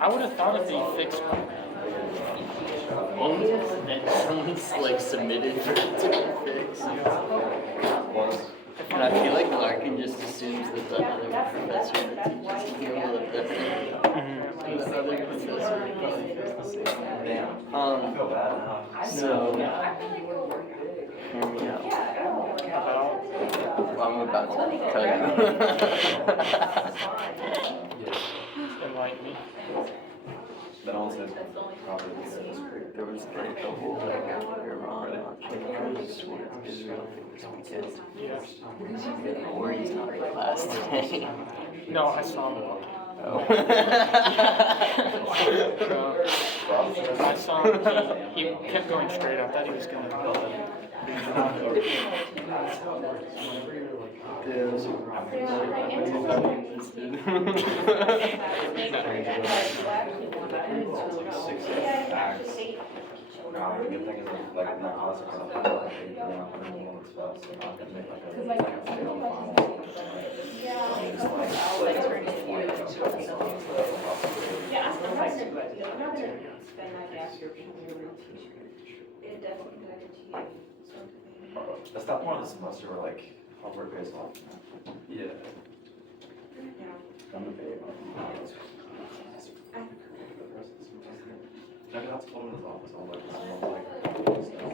I would have thought if they fixed only if that someone's like submitted for it to be fixed. And I feel like Larkin just assumes that the other professor that teaches him will have done it. And the other professor probably feels the same. Damn. So hear me out. Well, I'm about to tell you. Enlighten me. That also probably There was like the whole Iran option. I just wanted to Israel thing this weekend. Yeah. Or he's not in class today. No, I saw him. Oh. I saw him. He kept going straight. I thought he was gonna. the good thing is like in that class, I'm not going to stuff, so I'm going to make like a fail final. Just like split it into four, That's that point of the semester where like homework pays off. Yeah. I'm a babe. I got to him in his office. I'm like, this is all like, stuff.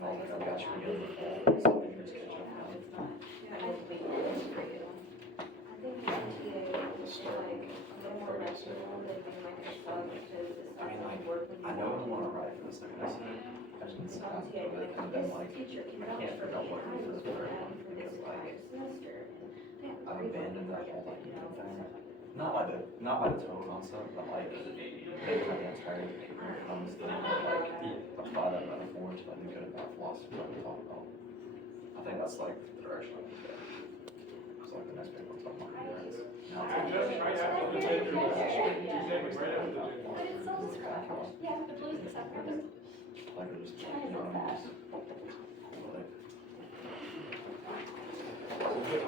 And I got you again in the fall, so fingers catch up now. I mean, like, I know I want to write for the second essay. I just need to stop with it, and then like, I can't figure out what reason for it. Because like, I've abandoned that whole like thing. Not by the total concept, but like they kind of entire paper comes to like apply that metaphor to like the good about philosophy that we talk about. I think that's like the direction I'm going. It's like the next paper we'll talk about parents. Now it's like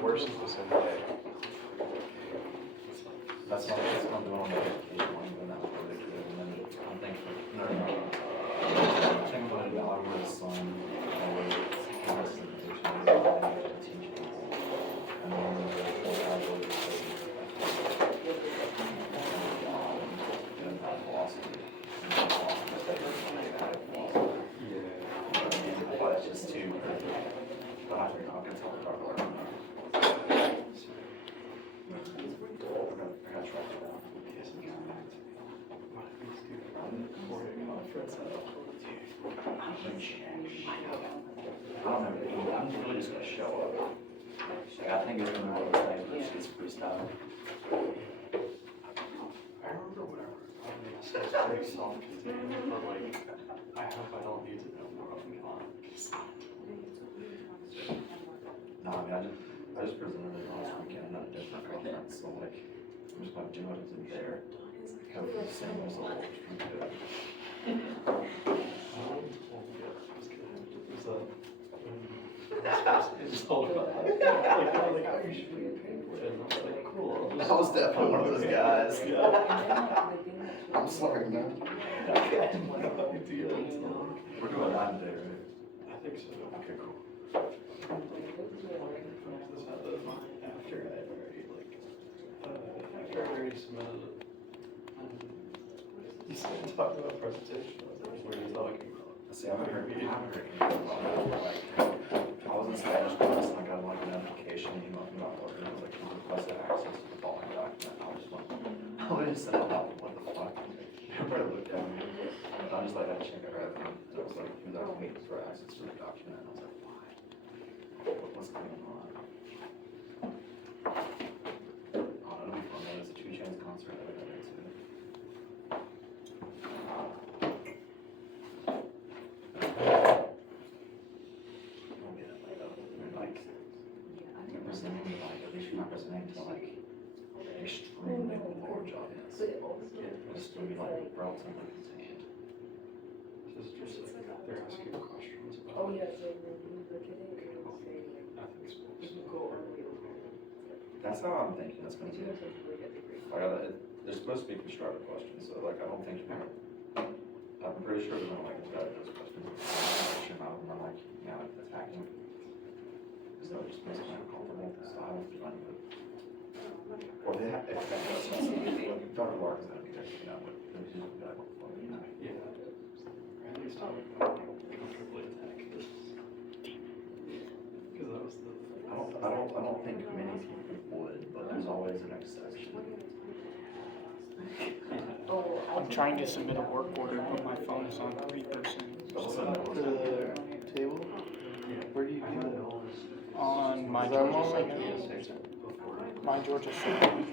Worse is the same way. That's not doing on the education one, even that was really good. And then I'm thinking, no. I think about it, I would son, I would test the position as a teacher. And then I would say, and that philosophy. But it's just too, but I think I'll get to talk about it. I don't know, I'm really just gonna show up. Like, I think it's gonna be okay, but it's freestyle. I remember whatever. It's very self-contained, but like, I hope I don't need to know more on God. No, I mean, I just presented it last weekend at a different conference, so like, I'm just gonna do what is in there. Hopefully the same result, which would be good. It's all about like, oh, you should be paid for it. And I was like, cool. I was definitely one of those guys. I'm sorry, man. I had no idea until. We're doing that today, right? I think so. Okay, cool. After I already submitted it. You started talking about presentation. I was like, what are you talking about? See, I haven't heard anything about it. I was in Spanish class and I got like a notification email from that lawyer. It was like, you requested access to the following document. I was just like, I just said, oh, what the fuck? Everybody looked at me. And I just like had to check everything. And it was like, he was asking me for access to the document. And I was like, why? What's going on? Oh, that'll be fun. It's a 2 Chainz concert that I got into. Like, at least you're not presenting to like extremely lower job. gonna be like relatively contained. This is just like, they're asking questions about. Oh, yes, they review the today. Ethics books. That's how I'm thinking it's gonna be. They're supposed to be constructive questions, so like, I don't think you're gonna, I'm pretty sure they're gonna like attack those questions. Should not, I'm like, attacking. Because that just makes me uncomfortable, so I don't feel like it. Or they have, if Dr. Lark is gonna be there, but there's usually like, Yeah. Or at least I'm comfortably attack this. Because that was the. I don't think many people would, but there's always an exception. I'm trying to submit a work order, but my phone is on 3%. To the table? Where do you do that? On my Is that Georgia one like segment. My Georgia segment.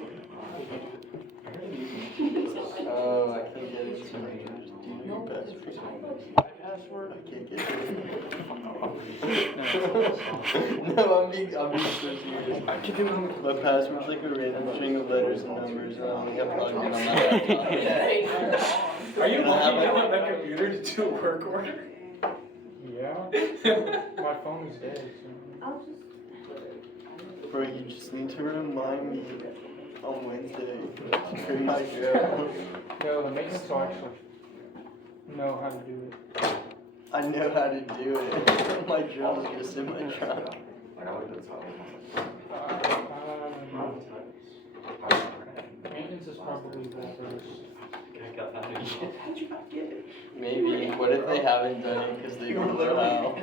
Oh, I can't get into it. Do you password? I can't get it. No, I'm being so serious. I can do it on the My password's like a random string of letters and numbers, and I only have plugged in on my laptop. Are you And I have, looking like- down at my computer to do a work order? Yeah. My phone is dead. I'll just. Bro, you just need to remind me on Wednesday to bring my journal. No, the maintenance will actually know how to do it. I know how to do it. My journal's just in my truck. Like, I looked at the top. Maintenance is probably the first. I got that again. How'd you not get it? Maybe. What if they haven't done it because they don't know how?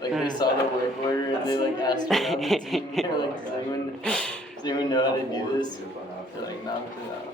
Like they saw the work order and they like asked around the team. They're like, does anyone know how to do this? They're like, not for that.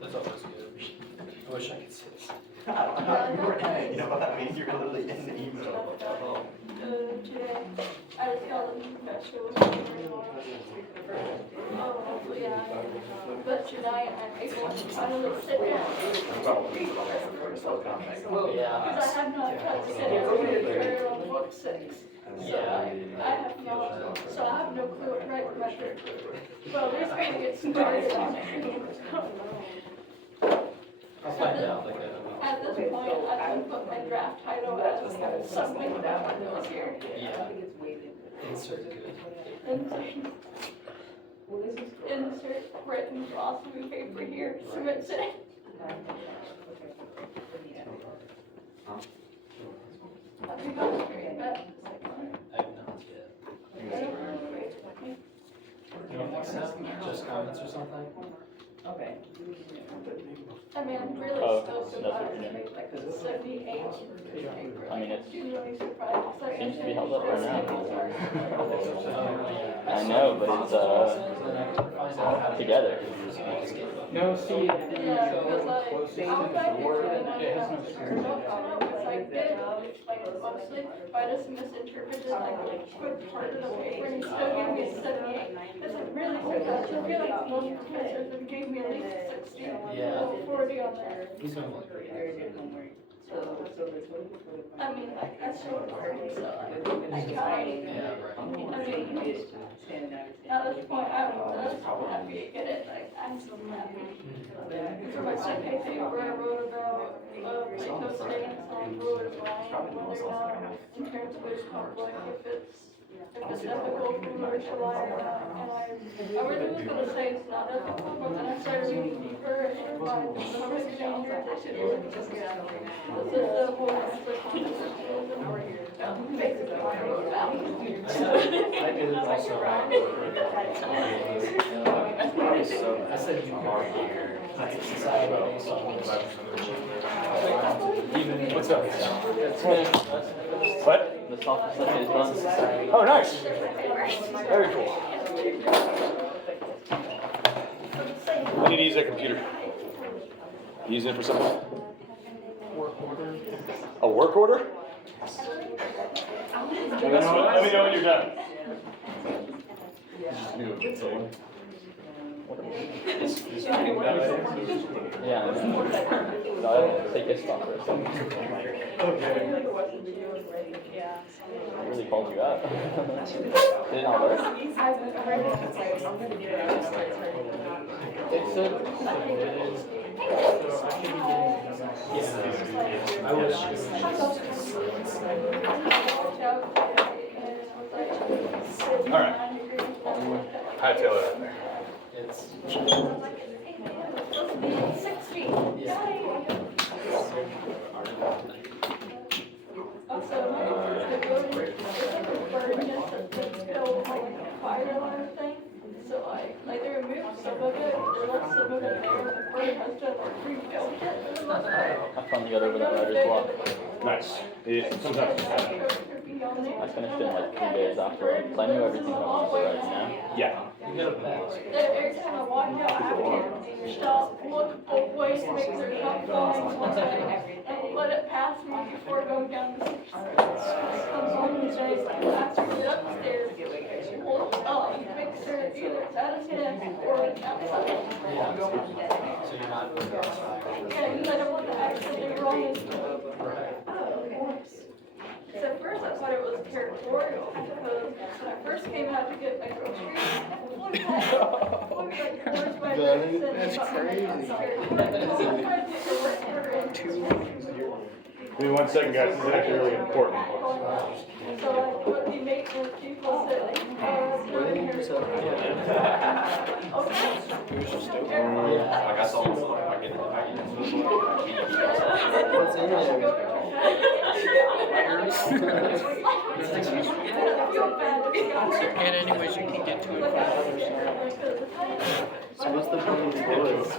That's always good. I wish I could see this. You know what that means? You're literally in the email. Today, I just got a professor with me. Oh, yeah. But tonight, I'm able to finally sit down. Because I have not touched it on book 6. So I have no clue what right from my third clue. Well, we're just going to get started on it. I'll find out. At this point, I can put my draft title as something that was here. Yeah. Insert good. Insert written philosophy paper here, submit it. Have you gone through that? I have not yet. You don't think so? Just comments or something? Okay. I mean, I'm really stoked about it. 78. I mean, it's Really surprised. seems to be held up right now. I know, but it's together. No, see, Yeah, because like, closest I'll to back the door, it it has no screen. because I did explain it mostly, but I just misinterpreted like a good part of the paper and he still gave me a 78. It's like really surprised. I feel like most professors have gave me at least a 60 Yeah. or 40 on there. He's gonna look great. I mean, like, I still work, so I tried. Yeah, right. I mean, at this point, I'm happy to get it, like, I'm so happy. For my second paper, I wrote about, Plato stance on ruler's line, whether or not, in terms of his conflict, if it's ethical for rulers to lie or not. And I really was gonna say it's not ethical, but then I started reading deeper and find some of the dangers that should be. This is the whole basically what I wrote about. I did also. I said you are here. What's up? What? The software stuff is done. Oh, nice. Very cool. I need to use that computer. You using it for something? Work order. A work order? Let me know when you're done. Yeah. No, I'll take a stop for a second. I really called you out. Did it not work? It said I wish. All right. Hightail it out there. It's. 6 feet. Also, my fire alarm thing. So like they removed some of it, they left some of it there, the bird has to rebuild it. I finally got over that writer's block. Nice. Sometimes. I finished it in like 3 days after, because I knew everything that I wanted to write, you know? Yeah. Every time I walk out, I have to stop, look both ways to make sure it's not falling, and let it pass me before going down the stairs. Comes home and says, after we get upstairs, look up, make sure either it's at a 10 or it's outside. So you're not. Yeah, because I don't want to accidentally wrong it. So at first I thought it was territorial, because when I first came out to get my groceries, That's crazy. Give me 1 second, guys. This is actually really important. So like what the maintenance people said, like, Like I saw I get What's in there? And anyways, you can get to it. So what's the point of the boys?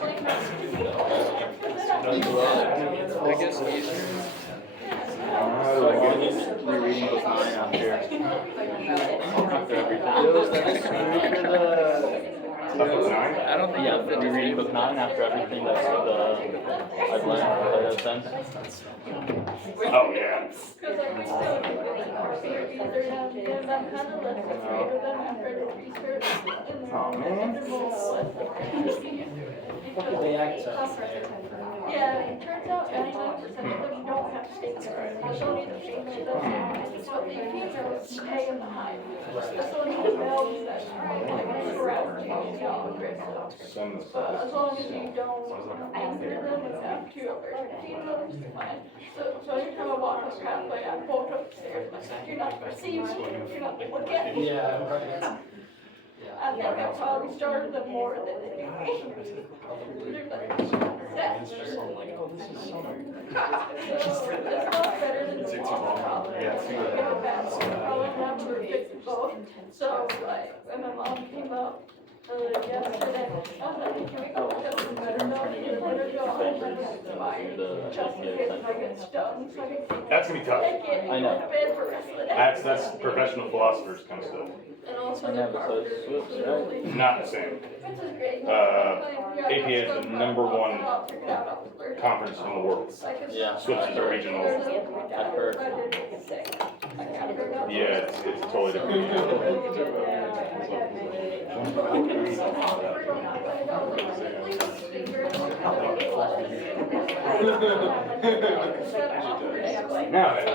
I guess easier. So you're reading book 9 after everything. Yo, is that screwed for the... Book 9? I don't think Yeah, I'll finish you're reading it. book 9 after everything that's I've learned Plato since. Oh, yeah. Because I wish they would do it either now and then, I'm kind of less afraid of them after the research and yeah, it turns out 99% of them don't have stakes. They don't need the stakes of them. So the females stay in the hive. So when the males that surround you, you know, aggressive. But as long as you don't anger them and have 2 other females, it's fine. So anytime I walk this pathway, I walk upstairs, like, you're not perceiving, you're not looking at me. Yeah, right. I think I probably started them more than they do me. They're like, that's it's not better than the law, probably. Go back, so probably have to fix both. So like, when my mom came up yesterday, I was like, can we go look at some better milk? And let her go home and just in case I get stung, so I can take That's gonna be tough. it, I know. go to bed for the rest of the day. That's professional philosophers kind of stuff. And also I the never said carpenters. swoops, right? Not the same. Which is great. APA is the #1 conference in the world. Yeah. Swiss is a regional. I've heard. Yeah, it's totally different. Now then.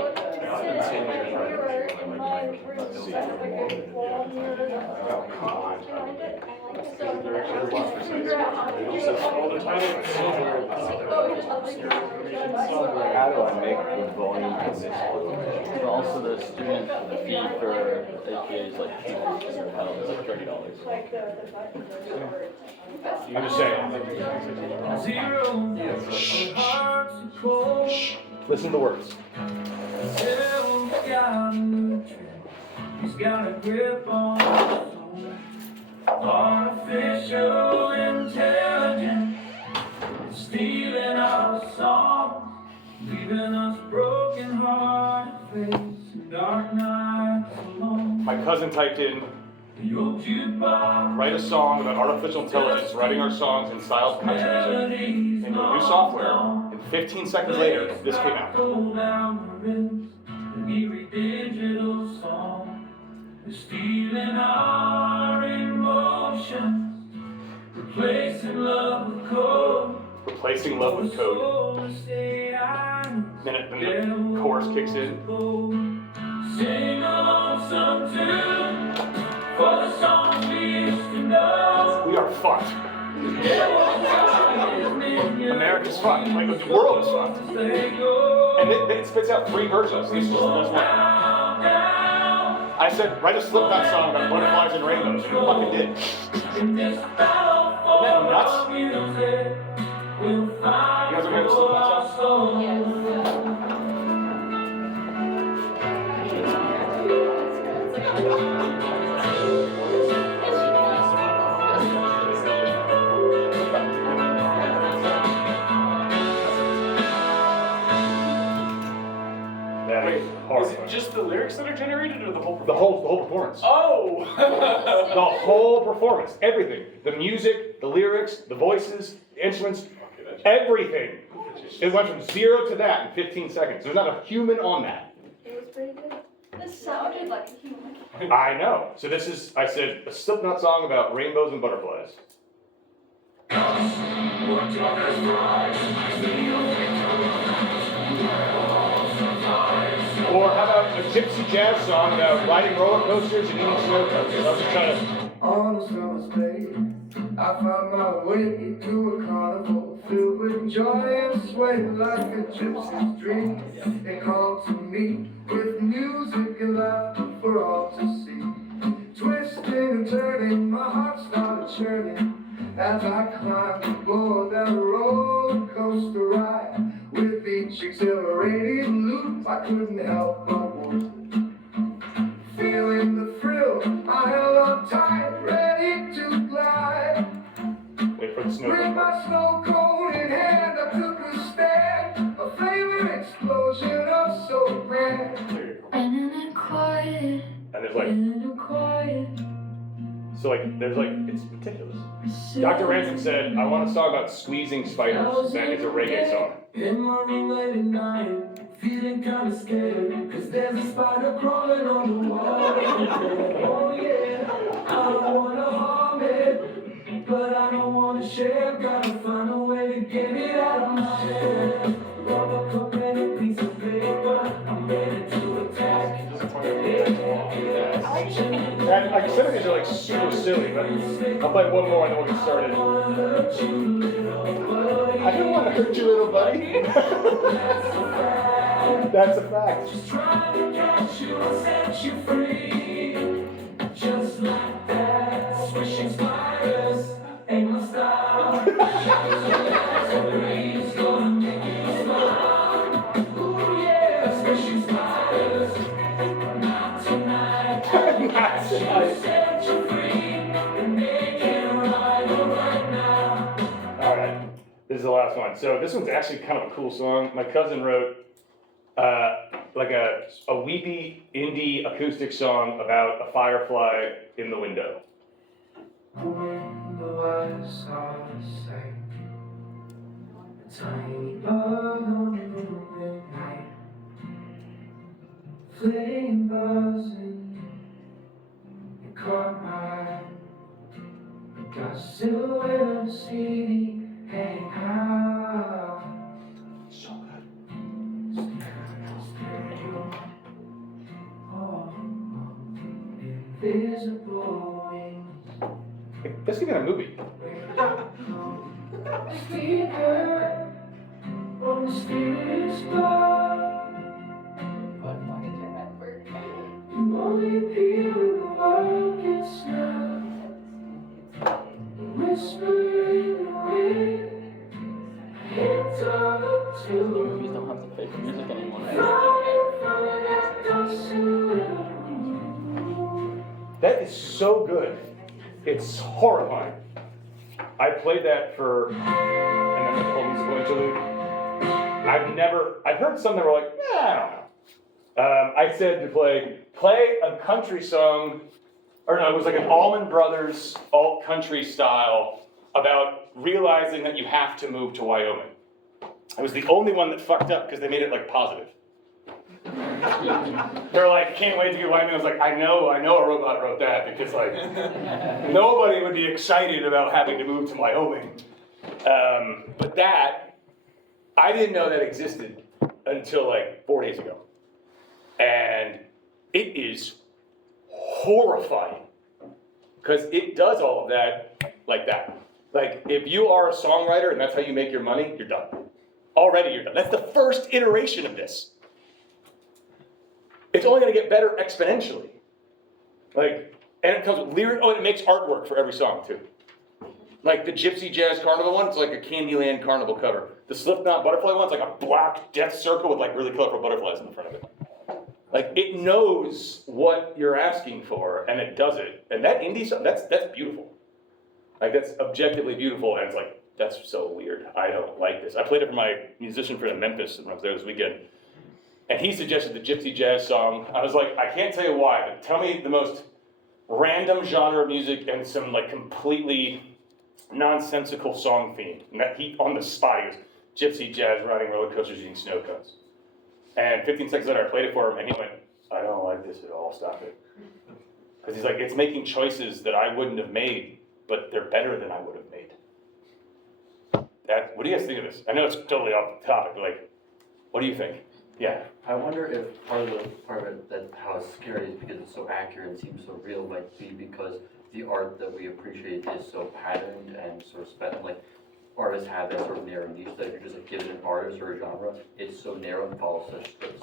Oh, come on. How do I make the volume of this? But also the student fee for APA is like $200. It's like $30. I'm just saying. Listen to the words. He's got a grip on the soul. Artificial intelligence is stealing our songs, leaving us broken hearted, facing dark nights alone. My cousin typed in, Your jukebox write a song about artificial intelligence, writing our songs in style of country music, into a new software, and 15 seconds later, this came out. down the rims, and every digital Losing our emotions, replacing love with code. Replacing love with code. Then the chorus kicks in. Sing along some tune for the songs we used to know. We are fucked. America's fucked. Like the world is fucked. And it spits out 3 versions. This is just one. I said, write a Slipknot song about butterflies and rainbows. And you fucking did. Isn't that nuts? You guys ever heard of Slipknot song? That is hard. Is it just the lyrics that are generated, or the whole The performance? whole performance. Oh! The whole performance. Everything. The music, the lyrics, the voices, the instruments, everything. It went from 0 to that in 15 seconds. There's not a human on that. It was pretty good. This sounded like a human. I know. So this is, I said, a Slipknot song about rainbows and butterflies. Or how about a gypsy jazz song about riding roller coasters and eating snow coasters? I was just trying to... On a summer's day, I found my way to a carnival filled with joy and sway like a gypsy's dream. They called to me with music and laughter for all to see. Twisting and turning, my heart started churning as I climbed aboard that roller coaster ride. With each exhilarating loop, I couldn't help but walk. Feeling the thrill, I held on tight, ready to glide. Wait for the snow With cone. my snow cone in hand, I took a stand. A flaming explosion of so grand. And then quiet, And there's like, and quiet. so like, there's like, it's ridiculous. Dr. Ransom said, I want a song about squeezing spiders. That is a reggae song. In my room late at night, feeling kinda scared, 'cause there's a spider crawling on the wall. Oh yeah, I don't wanna harm it, but I don't wanna share. Gotta find a way to get it out of my head. Rubber cup and a piece of paper, I'm ready to attack. And like, some of these are like super silly, but I'll play one more and then we'll get started. I didn't want to hurt you, little buddy. That's a fact. Just trying to catch you and set you free. Just like that, swishing spiders ain't my style. Shadows gonna make you smile. Ooh yeah, swishing spiders. Not tonight. Not tonight. Set you free and make it right now. All right, this is the last one. So this one's actually kind of a cool song. My cousin wrote like a weepy indie acoustic song about a firefly in the window. When the white stars sang, a tiny bird on the midnight, flame buzzing, it caught my eye. Got a silhouette of the city hanging high. So good. Invisible wings. This could be in a movie. Speaker on the mysterious bar. You only appear when the world gets snug. Whisper in the wind. Hint of a Movies tune. don't have the fake music anymore. Flying from that dust suit. That is so good. It's horrifying. I played that for, and then the whole musical interlude. I've heard some that were like, I don't know. I said to play a country song, or no, it was like an Allman Brothers alt country style about realizing that you have to move to Wyoming. It was the only one that fucked up because they made it like positive. They're like, can't wait to get Wyoming. I was like, I know a robot wrote that because like nobody would be excited about having to move to Wyoming. But that, I didn't know that existed until like 4 days ago. And it is horrifying because it does all of that like that. Like if you are a songwriter and that's how you make your money, you're done. Already you're done. That's the first iteration of this. It's only going to get better exponentially. Like, and it comes with lyric. Oh, and it makes artwork for every song too. Like the Gypsy Jazz Carnival one, it's like a Candyland Carnival cover. The Slipknot Butterfly one's like a black death circle with like really colorful butterflies in the front of it. Like it knows what you're asking for, and it does it. And that indie song, that's beautiful. Like that's objectively beautiful, and it's like that's so weird. I don't like this. I played it for my musician friend in Memphis when I was there this weekend. And he suggested the Gypsy Jazz song. I was like, I can't tell you why, but tell me the most random genre of music and some like completely nonsensical song theme. And that he, on the spot, he goes, Gypsy Jazz, riding roller coasters, eating snow cones. And 15 seconds later, I played it for him, and he went, I don't like this at all, stop it. Because he's like, it's making choices that I wouldn't have made, but they're better than I would have made. What do you guys think of this? I know it's totally off the topic, but like, what do you think? Yeah. I wonder if part of it that how it's scary is because it's so accurate and seems so real might be because the art that we appreciate is so patterned and sort of spent like artists have that sort of narrow niche that if you're just like given an artist or a genre, it's so narrow and follows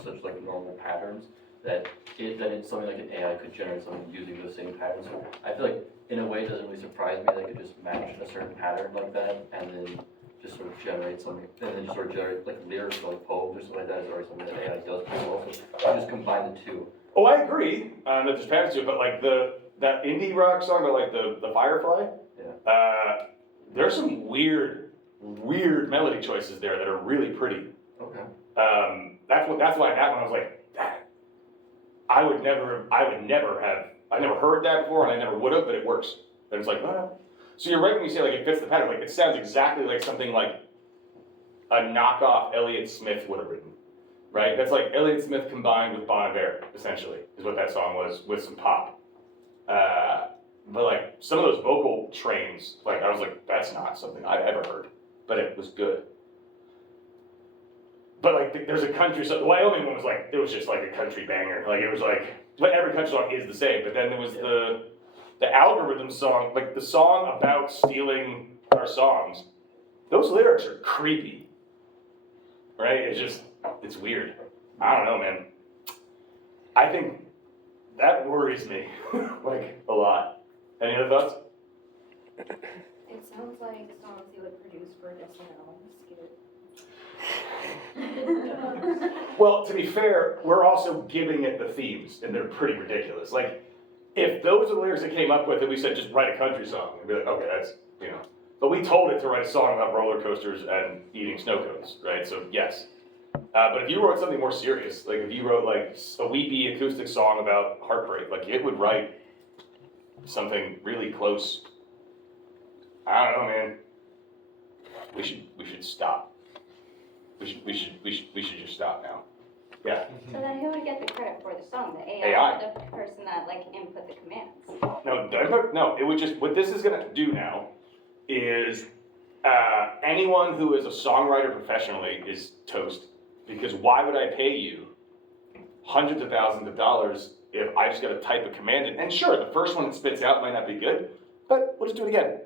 such like normal patterns that it's something like an AI could generate something using those same patterns. So I feel like in a way it doesn't really surprise me that it could just match a certain pattern like that and then just sort of generate something, and then just sort of generate like lyrics or like poems or something like that is already something that AI does pretty well. So you just combine the two. Oh, I agree that there's patterns to it, but like that indie rock song, but like the Firefly, Yeah. There's some weird melody choices there that are really pretty. Okay. That's why that one I was like, I never heard that before, and I never would have, but it works. And it's like, So you're right when you say like it fits the pattern. Like it sounds exactly like something like a knockoff Elliott Smith would have written, right? That's like Elliott Smith combined with Bon Iver, essentially, is what that song was with some pop. But like some of those vocal trains, like I was like, that's not something I've ever heard, but it was good. But like there's a country song. The Wyoming one was like, it was just like a country banger. Like it was like, but every country song is the same. But then there was the algorithm song, like the song about stealing our songs. Those lyrics are creepy, right? It's weird. I don't know, man. I think that worries me, like a lot. Any other thoughts? It sounds like songs you would produce for an SNL skit. Well, to be fair, we're also giving it the themes, and they're pretty ridiculous. Like, if those are the lyrics it came up with, and we said just write a country song, and be like, okay, that's, But we told it to write a song about roller coasters and eating snow cones, right? So yes. But if you wrote something more serious, like if you wrote like a weepy acoustic song about heartbreak, like it would write something really close. I don't know, man. We should stop. We should just stop now. Yeah. So then who would get the credit for the song? The AI, AI. or the person that like input the commands? No, it would just, what this is gonna do now is anyone who is a songwriter professionally is toast. Because why would I pay you hundreds of thousands of dollars if I just gotta type a command in? And sure, the first one it spits out might not be good, but we'll just do it again.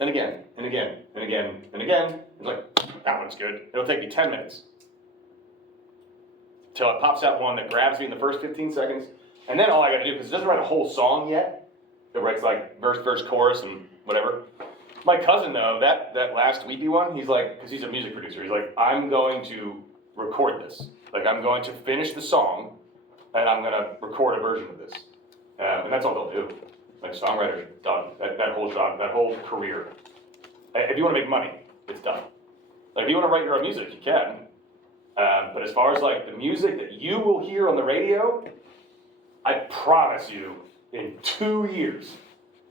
And again, and again, and again, and again. It's like, that one's good. It'll take me 10 minutes. Till it pops out one that grabs me in the first 15 seconds. And then all I gotta do, because it doesn't write a whole song yet. It writes like verse, chorus, and whatever. My cousin though, that last weepy one, he's like, because he's a music producer, he's like, I'm going to record this. Like I'm going to finish the song, and I'm gonna record a version of this. And that's all they'll do. Like songwriters are done. That whole job, that whole career. If you wanna make money, it's done. Like if you wanna write your own music, you can. But as far as like the music that you will hear on the radio, I promise you, in 2 years,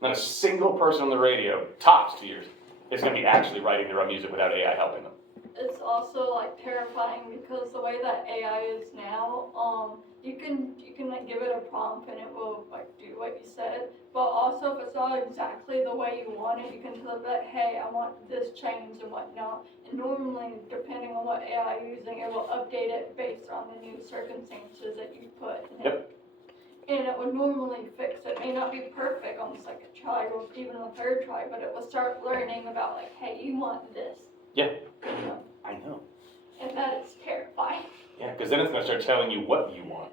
not a single person on the radio, tops 2 years, is gonna be actually writing their own music without AI helping them. it's also like terrifying because the way that AI is now, you can like give it a prompt and it will like do what you said. But also if it's not exactly the way you want it, you can tell it that, hey, I want this change and whatnot. And normally, depending on what AI you're using, it will update it based on the new circumstances that you put in it. And it would normally fix it. It may not be perfect on the second try or even the third try, but it will start learning about like, hey, you want this. Yeah, I know. And that is terrifying. Yeah, because then it's gonna start telling you what you want.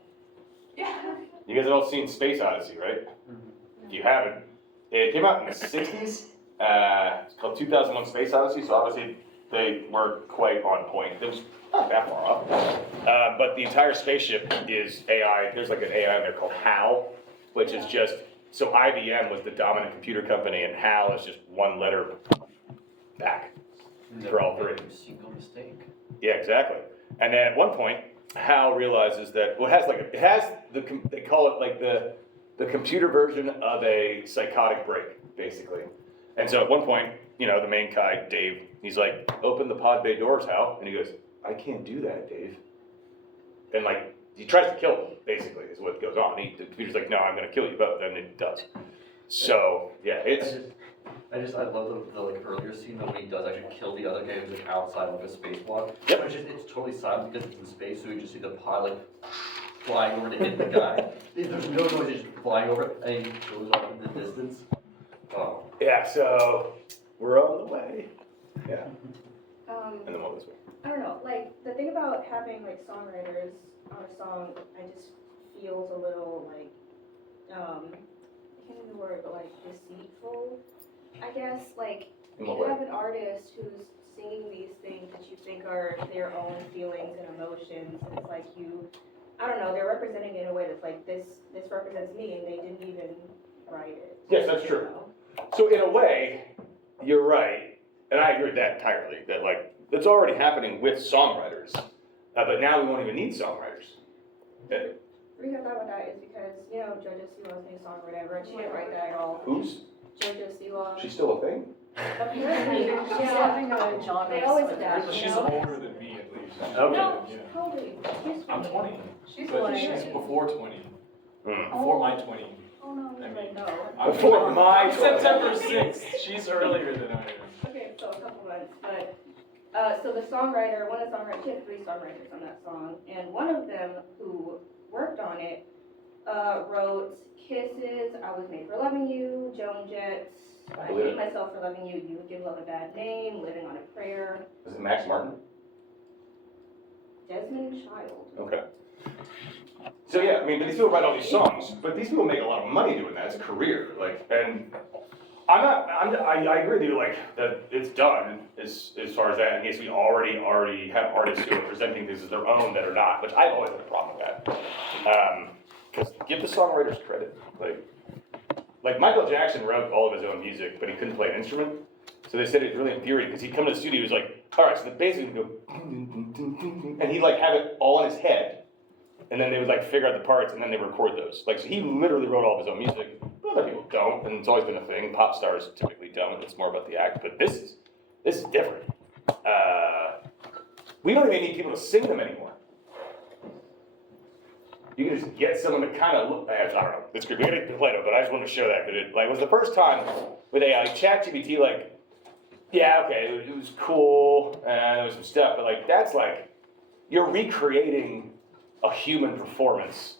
Yeah. You guys have all seen Space Odyssey, right? If you haven't, it came out in the 60s. It's called 2001 Space Odyssey, so obviously they weren't quite on point. It was not that far off. But the entire spaceship is AI. There's like an AI in there called HAL, which is just, so IBM was the dominant computer company, and HAL is just one letter back for all three. Single mistake. Yeah, exactly. And then at one point, Hal realizes that, well, they call it like the computer version of a psychotic break, basically. And so at one point, the main guy, Dave, he's like, open the pod bay doors, Hal. And he goes, I can't do that, Dave. And like, he tries to kill him, basically, is what goes on. The computer's like, no, I'm gonna kill you both, and it does. So, yeah, I love the like earlier scene when he does actually kill the other guy who's like outside like a spacewalk. Yep. It's totally silent because it's in space, so you just see the pod like flying over to hit the guy. There's no noise, he's just flying over and he goes off in the distance. Oh. Yeah, so we're on the way. Yeah. And then what was it? I don't know, like, the thing about having, like, songwriters on a song, I just feels a little, like, I can't use the word, but, like, deceitful, I guess. Like, you have an artist who's singing these things that you think are their own feelings and emotions, and it's like I don't know, they're representing it in a way that's like, this represents me, and they didn't even write it. Yes, that's true. So in a way, you're right, and I agree with that entirely, that like, it's already happening with songwriters, but now we won't even need songwriters. The reason I thought about that is because, Georgia Sila's new song or whatever, and she didn't write that at all. Who's? Georgia Sila. She's still a thing? Apparently, She's having a genre. They always adapt, She's older than me at least. Okay. No, Yeah. how old are you? She's I'm 20. She's But 20. she's before 20. Mm. Before my 20. Oh, no, I mean, no. I'm Before my I'm September 6th. She's earlier than I am. Okay, so a couple months, but, so the songwriter, one of the songwriters, she had 3 songwriters on that song, and one of them who worked on it, wrote Kisses, I Was Made for Loving You, Joan Jett, I Hate Myself for Loving You, You Would Give Love a Bad Name, Living on a Prayer. Is it Max Martin? Desmond Child. Okay. So yeah, I mean, these people write all these songs, but these people make a lot of money doing that. It's a career, like, and I agree with you, like, that it's done as far as that. I guess we already have artists who are presenting things as their own that are not, which I've always had a problem with that. Because give the songwriters credit. Like Michael Jackson wrote all of his own music, but he couldn't play an instrument. So they said it was really infuriating because he'd come to the studio, he was like, all right, so the bass would go, and he'd like have it all in his head. And then they would like figure out the parts and then they record those. Like, so he literally wrote all of his own music, but other people don't, and it's always been a thing. Pop stars typically don't, it's more about the act, but this is different. We don't even need people to sing them anymore. You can just get someone to kind of look, I don't know, it's great, we gotta get to Plato, but I just wanted to show that, because it was the first time with AI, ChatGPT, like, yeah, okay, it was cool, and there was some stuff, but like, that's like, you're recreating a human performance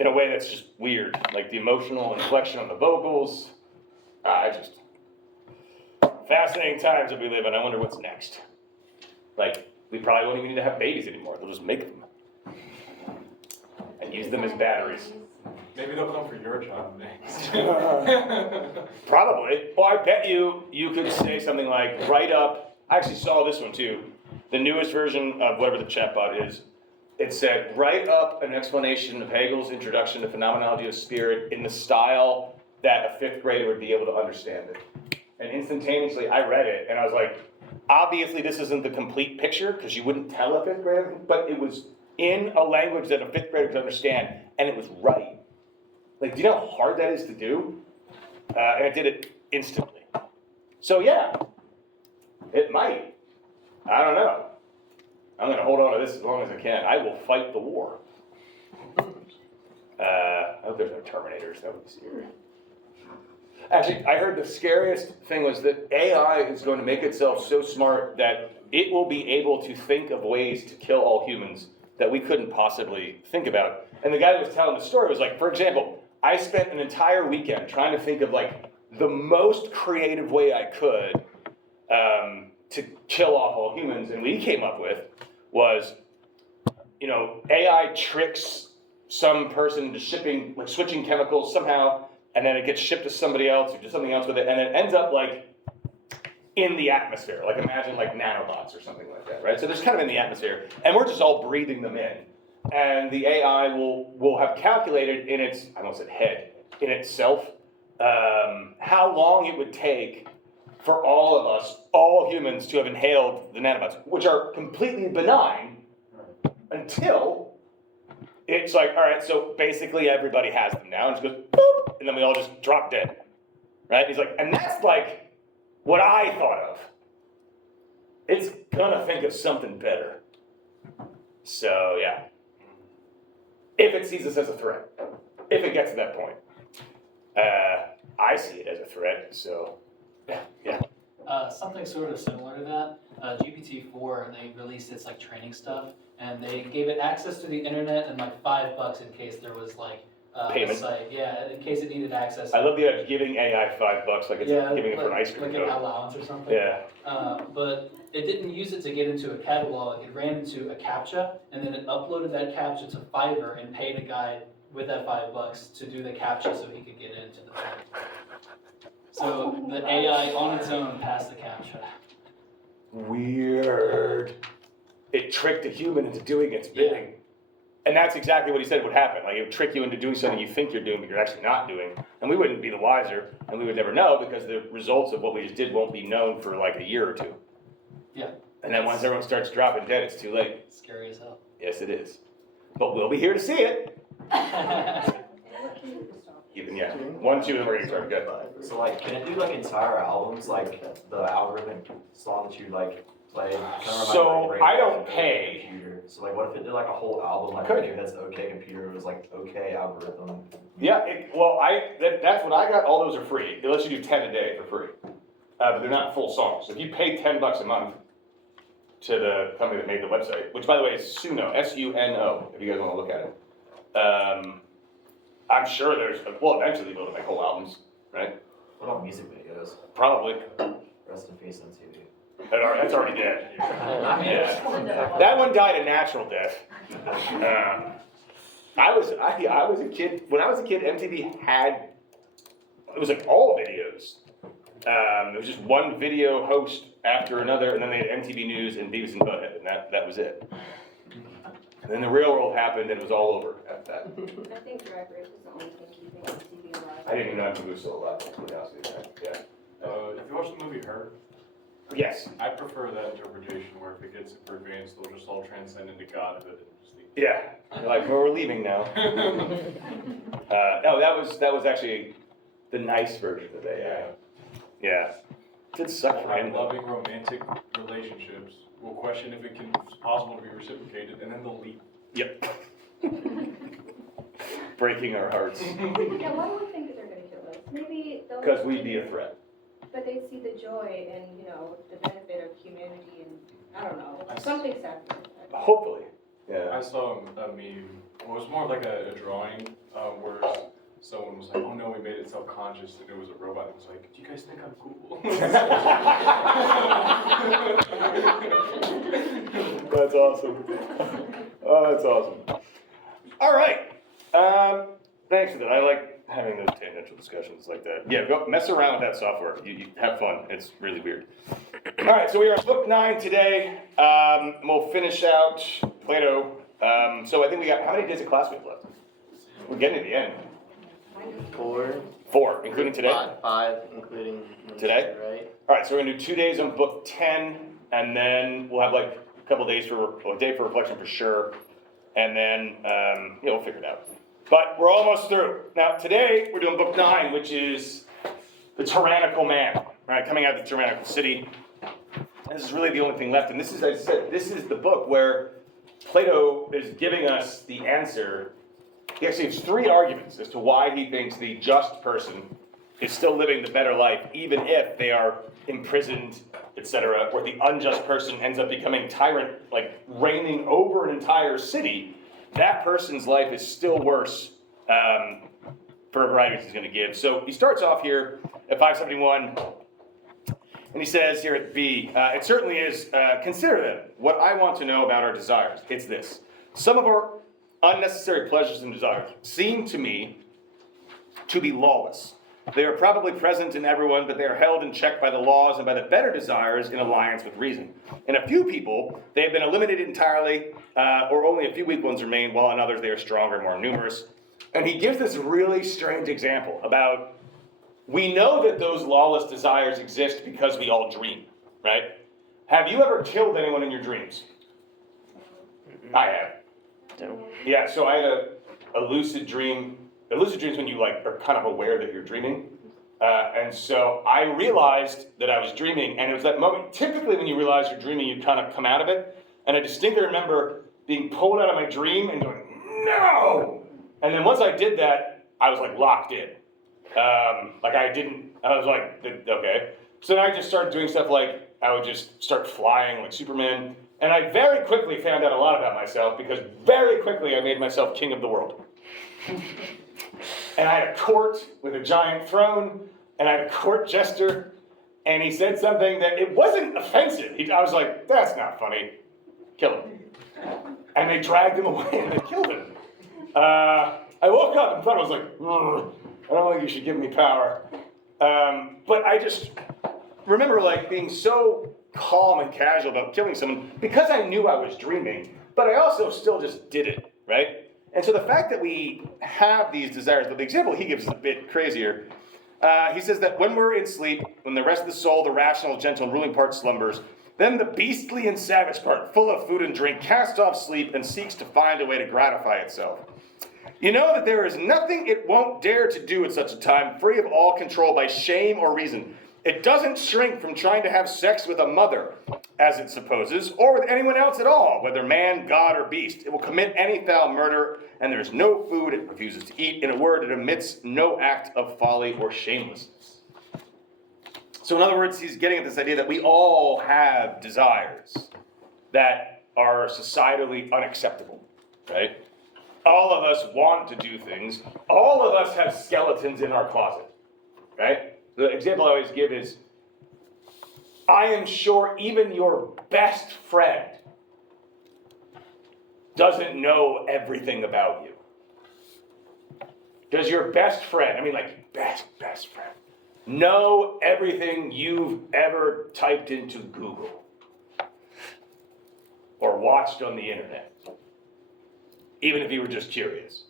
in a way that's just weird, like the emotional inflection on the vocals, fascinating times that we live in. I wonder what's next. Like, we probably won't even need to have babies anymore, they'll just make them. And use them as batteries. Maybe they'll come for your job next. Probably. Well, I bet you could say something like, write up, I actually saw this one too, the newest version of whatever the chatbot is. It said, write up an explanation of Hegel's introduction to phenomenology of spirit in the style that a 5th grader would be able to understand it. And instantaneously, I read it, and I was like, obviously this isn't the complete picture, because you wouldn't tell a 5th grader, but it was in a language that a 5th grader could understand, and it was right. Like, do you know how hard that is to do? And it did it instantly. So yeah, it might. I don't know. I'm gonna hold on to this as long as I can. I will fight the war. I hope there's no Terminators, that would be scary. Actually, I heard the scariest thing was that AI is going to make itself so smart that it will be able to think of ways to kill all humans that we couldn't possibly think about. And the guy that was telling the story was like, for example, I spent an entire weekend trying to think of like the most creative way I could to kill off all humans, and what he came up with was, you know, AI tricks some person into shipping, like switching chemicals somehow, and then it gets shipped to somebody else who does something else with it, and it ends up like in the atmosphere. Like imagine like nanobots or something like that, right? So they're kind of in the atmosphere, and we're just all breathing them in. And the AI will have calculated in its, I almost said head, in itself, how long it would take for all of us, all humans, to have inhaled the nanobots, which are completely benign until it's like, all right, so basically everybody has them now, and it just goes boop, and then we all just drop dead, right? He's like, and that's like what I thought of. It's gonna think of something better. So yeah, if it sees us as a threat, if it gets to that point, I see it as a threat. So yeah. Something sort of similar to that. GPT-4, they released its like training stuff, and they gave it access to the internet and like $5 in case there was like Payment. a site. Yeah, in case it needed access. I love the idea of giving AI $5 like it's giving it for an ice cream like cone. an allowance or something. Yeah. But it didn't use it to get into a catalog. It ran into a CAPTCHA, and then it uploaded that CAPTCHA to Fiverr and paid a guy with that $5 to do the CAPTCHA so he could get into the site. So the AI on its own passed the CAPTCHA. Weird. It tricked a human into doing its bidding. And that's exactly what he said would happen. Like, it would trick you into doing something you think you're doing, but you're actually not doing. And we wouldn't be the wiser, and we would never know, because the results of what we just did won't be known for like a year or two. Yeah. And then once everyone starts dropping dead, it's too late. Scary as hell. Yes, it is. But we'll be here to see it. Even, yeah. 1, 2, and we're getting started. Good. So like, can it do like entire albums, like the algorithmic song that you like play? So I don't pay. Computer. So like, what if it did like a whole album, like Could. maybe that's OK Computer, it was like OK algorithm. Yeah, that's what I got. All those are free. It lets you do 10 a day for free. But they're not full songs. So if you pay $10 a month to the company that made the website, which by the way is Suno, S-U-N-O, if you guys want to look at it. I'm sure we'll eventually be able to make whole albums, right? What about music videos? Probably. Rest in peace MTV. That's already dead. Yeah. That one died a natural death. I was a kid, when I was a kid, MTV had, it was like all videos. It was just one video host after another, and then they had MTV News and Beavis and Butthead, and that was it. And then the real world happened, and it was all over after that. I think Drag Race was the only thing keeping MTV alive. I didn't even know MTV was still alive, to be honest with you. Yeah. If you watch the movie Her, Yes. I prefer that interpretation where if it gets super advanced, they'll just all transcend into godhood and just leave. Yeah. You're like, well, we're leaving now. No, that was actually the nice version of AI. Yeah. It did suck for him. Loving romantic relationships will question if it's possible to be reciprocated, and then they'll leave. Yep. Breaking our hearts. Yeah, why do we think that they're gonna kill us? Maybe they'll. Because we'd be a threat. But they see the joy and, you know, the benefit of humanity and, I don't know, something sad. Hopefully. Yeah. I saw a meme. It was more like a drawing where someone was like, "Oh no, we made it self-conscious," and it was a robot. It was like, "Do you guys think I'm cool?" That's awesome. Oh, that's awesome. All right. Thanks for that. I like having those tangential discussions like that. Yeah, go mess around with that software. You have fun. It's really weird. All right, so we are on book 9 today. We'll finish out Plato. So I think we got, how many days of class we have left? We're getting to the end. 4, including today? 5, including today? Right. All right, so we're gonna do 2 days on book 10, and then we'll have like a couple days a day for reflection for sure, and then we'll figure it out. But we're almost through. Now today we're doing book 9, which is the tyrannical man, right? Coming out of the tyrannical city. this is really the only thing left. And this is, as I said, this is the book where Plato is giving us the answer. He actually has 3 arguments as to why he thinks the just person is still living the better life, even if they are imprisoned, etc., or the unjust person ends up becoming tyrant, like reigning over an entire city. That person's life is still worse for a variety of reasons he's going to give. So he starts off here at 571, and he says here at B, it certainly is, consider then what I want to know about our desires. It's this. Some of our unnecessary pleasures and desires seem to me to be lawless. They are probably present in everyone, but they are held in check by the laws and by the better desires in alliance with reason. In a few people, they have been eliminated entirely, or only a few weak ones remain, while in others they are stronger and more numerous. And he gives this really strange example about, we know that those lawless desires exist because we all dream, right? Have you ever killed anyone in your dreams? I have. No. Yeah, so I had a lucid dream. A lucid dream is when you are kind of aware that you're dreaming. And so I realized that I was dreaming, and it was that moment. Typically when you realize you're dreaming, you kind of come out of it. And I distinctly remember being pulled out of my dream and going, no! And then once I did that, I was locked in. I was like, okay. So then I just started doing stuff like, I would just start flying like Superman. And I very quickly found out a lot about myself, because very quickly I made myself king of the world. And I had a court with a giant throne, and I had a court jester, and he said something that it wasn't offensive. I was like, that's not funny. Kill him. And they dragged him away and they killed him. I woke up and thought, I was like, I don't think you should give me power. But I just remember being so calm and casual about killing someone because I knew I was dreaming, but I also still just did it, right? And so the fact that we have these desires, but the example he gives is a bit crazier. He says that when we're in sleep, when the rest of the soul, the rational, gentle, and ruling part slumbers, then the beastly and savage part, full of food and drink, casts off sleep and seeks to find a way to gratify itself. You know that there is nothing it won't dare to do at such a time, free of all control by shame or reason. It doesn't shrink from trying to have sex with a mother, as it supposes, or with anyone else at all, whether man, god, or beast. It will commit any foul murder, and there is no food it refuses to eat. In a word, it omits no act of folly or shamelessness. So in other words, he's getting at this idea that we all have desires that are societally unacceptable, right? All of us want to do things. All of us have skeletons in our closet, right? The example I always give is, I am sure even your best friend doesn't know everything about you. Does your best friend, best friend, know everything you've ever typed into Google or watched on the internet? Even if you were just curious.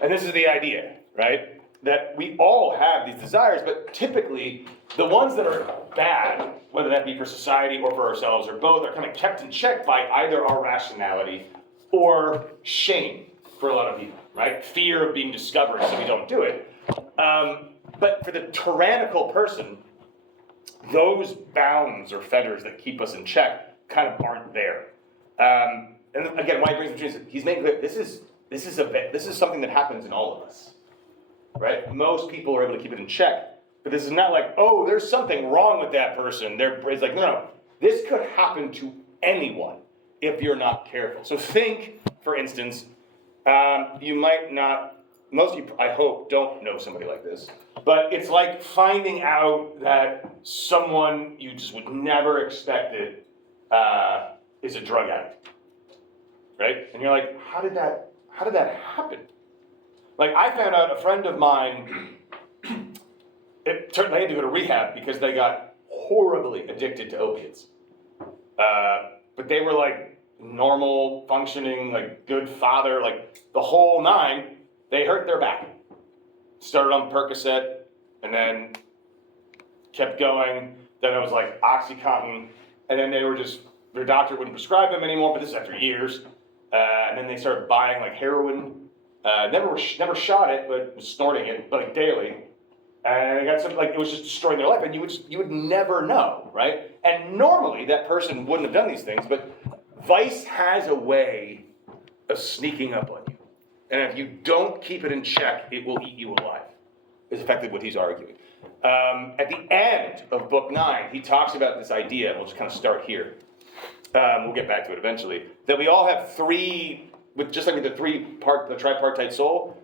And this is the idea, right? That we all have these desires, but typically the ones that are bad, whether that be for society or for ourselves or both, are kind of kept in check by either our rationality or shame for a lot of people, right? Fear of being discovered so we don't do it. But for the tyrannical person, those bounds or fetters that keep us in check kind of aren't there. And again, why he brings them to he's making clear this is something that happens in all of us, right? Most people are able to keep it in check, but this is not like, oh, there's something wrong with that person. It's like, no, this could happen to anyone if you're not careful. So think, for instance, you might not, most of you, I hope, don't know somebody like this, but it's like finding out that someone you just would never expected is a drug addict, right? And you're like, how did that happen? Like, I found out a friend of mine, they had to go to rehab because they got horribly addicted to opiates. But they were like normal, functioning, like good father, like the whole nine. They hurt their back. Started on Percocet and then kept going. Then it was like OxyContin, and then they were just, their doctor wouldn't prescribe them anymore, but this is after years. And then they started buying like heroin. Never shot it, but was snorting it like daily. And they got something like it was just destroying their life, and you would never know, right? And normally that person wouldn't have done these things, but vice has a way of sneaking up on you. And if you don't keep it in check, it will eat you alive, is effectively what he's arguing. At the end of book 9, he talks about this idea, and we'll just kind of start here. We'll get back to it eventually, that we all have three, just like with the tripartite soul,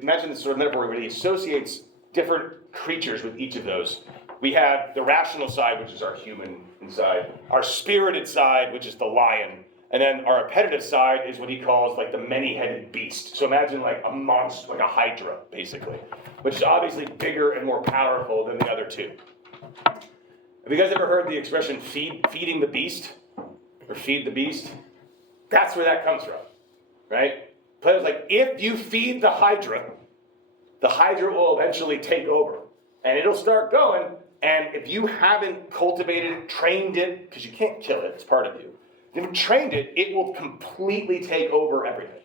imagine this sort of metaphor where he associates different creatures with each of those. We have the rational side, which is our human side, our spirited side, which is the lion, and then our appetitive side is what he calls like the many-headed beast. So imagine like a monster, like a hydra, basically, which is obviously bigger and more powerful than the other two. Have you guys ever heard the expression feeding the beast? Or feed the beast? That's where that comes from, right? Plato's like, if you feed the hydra will eventually take over. And it'll start going, and if you haven't cultivated it, trained it, because you can't kill it, it's part of you. If you haven't trained it, it will completely take over everything,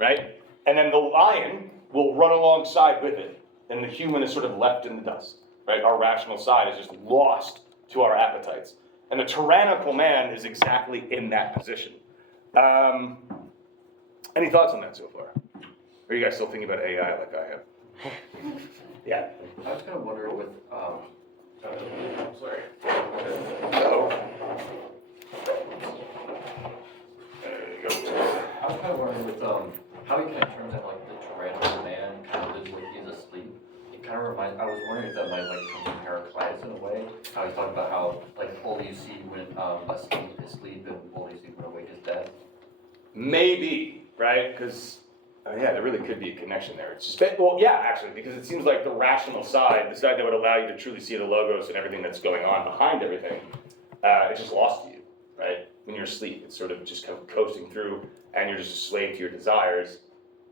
right? And then the lion will run alongside with it, and the human is sort of left in the dust, right? Our rational side is just lost to our appetites. And the tyrannical man is exactly in that position. Any thoughts on that so far? Or are you guys still thinking about AI like I am? Yeah. I was kind of wondering with, I'm sorry. Uh-oh. There you go. I was kind of wondering with, how he kind of terms out like the tyrannical man kind of lives when he's asleep. It kind of reminds, I was wondering if that might like come from Heraclitus in a way. How he's talking about how like all you see when asleep is sleep and all you see when awake is death. Maybe, right? Because, yeah, there really could be a connection there. It's just, well, yeah, actually, because it seems like the rational side, the side that would allow you to truly see the logos and everything that's going on behind everything, it's just lost to you, right? When you're asleep, it's sort of just kind of coasting through, and you're just a slave to your desires.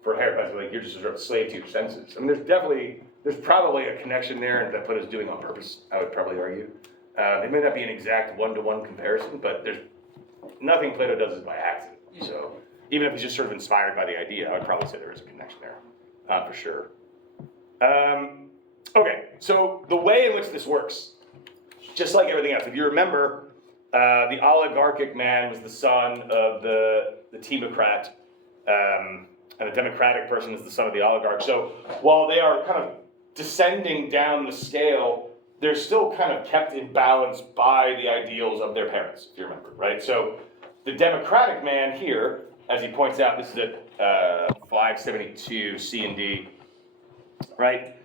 For Heraclitus, like you're just a slave to your senses. I mean, there's probably a connection there that Plato's doing on purpose, I would probably argue. It may not be an exact one-to-one comparison, but there's nothing Plato does is by accident. So even if he's just sort of inspired by the idea, I would probably say there is a connection there, for sure. Okay, so the way in which this works, just like everything else, if you remember, the oligarchic man was the son of the Timocrat, and the democratic person is the son of the oligarch. So while they are kind of descending down the scale, they're still kind of kept in balance by the ideals of their parents, if you remember, right? So the democratic man here, as he points out, this is at 572 C and D, right?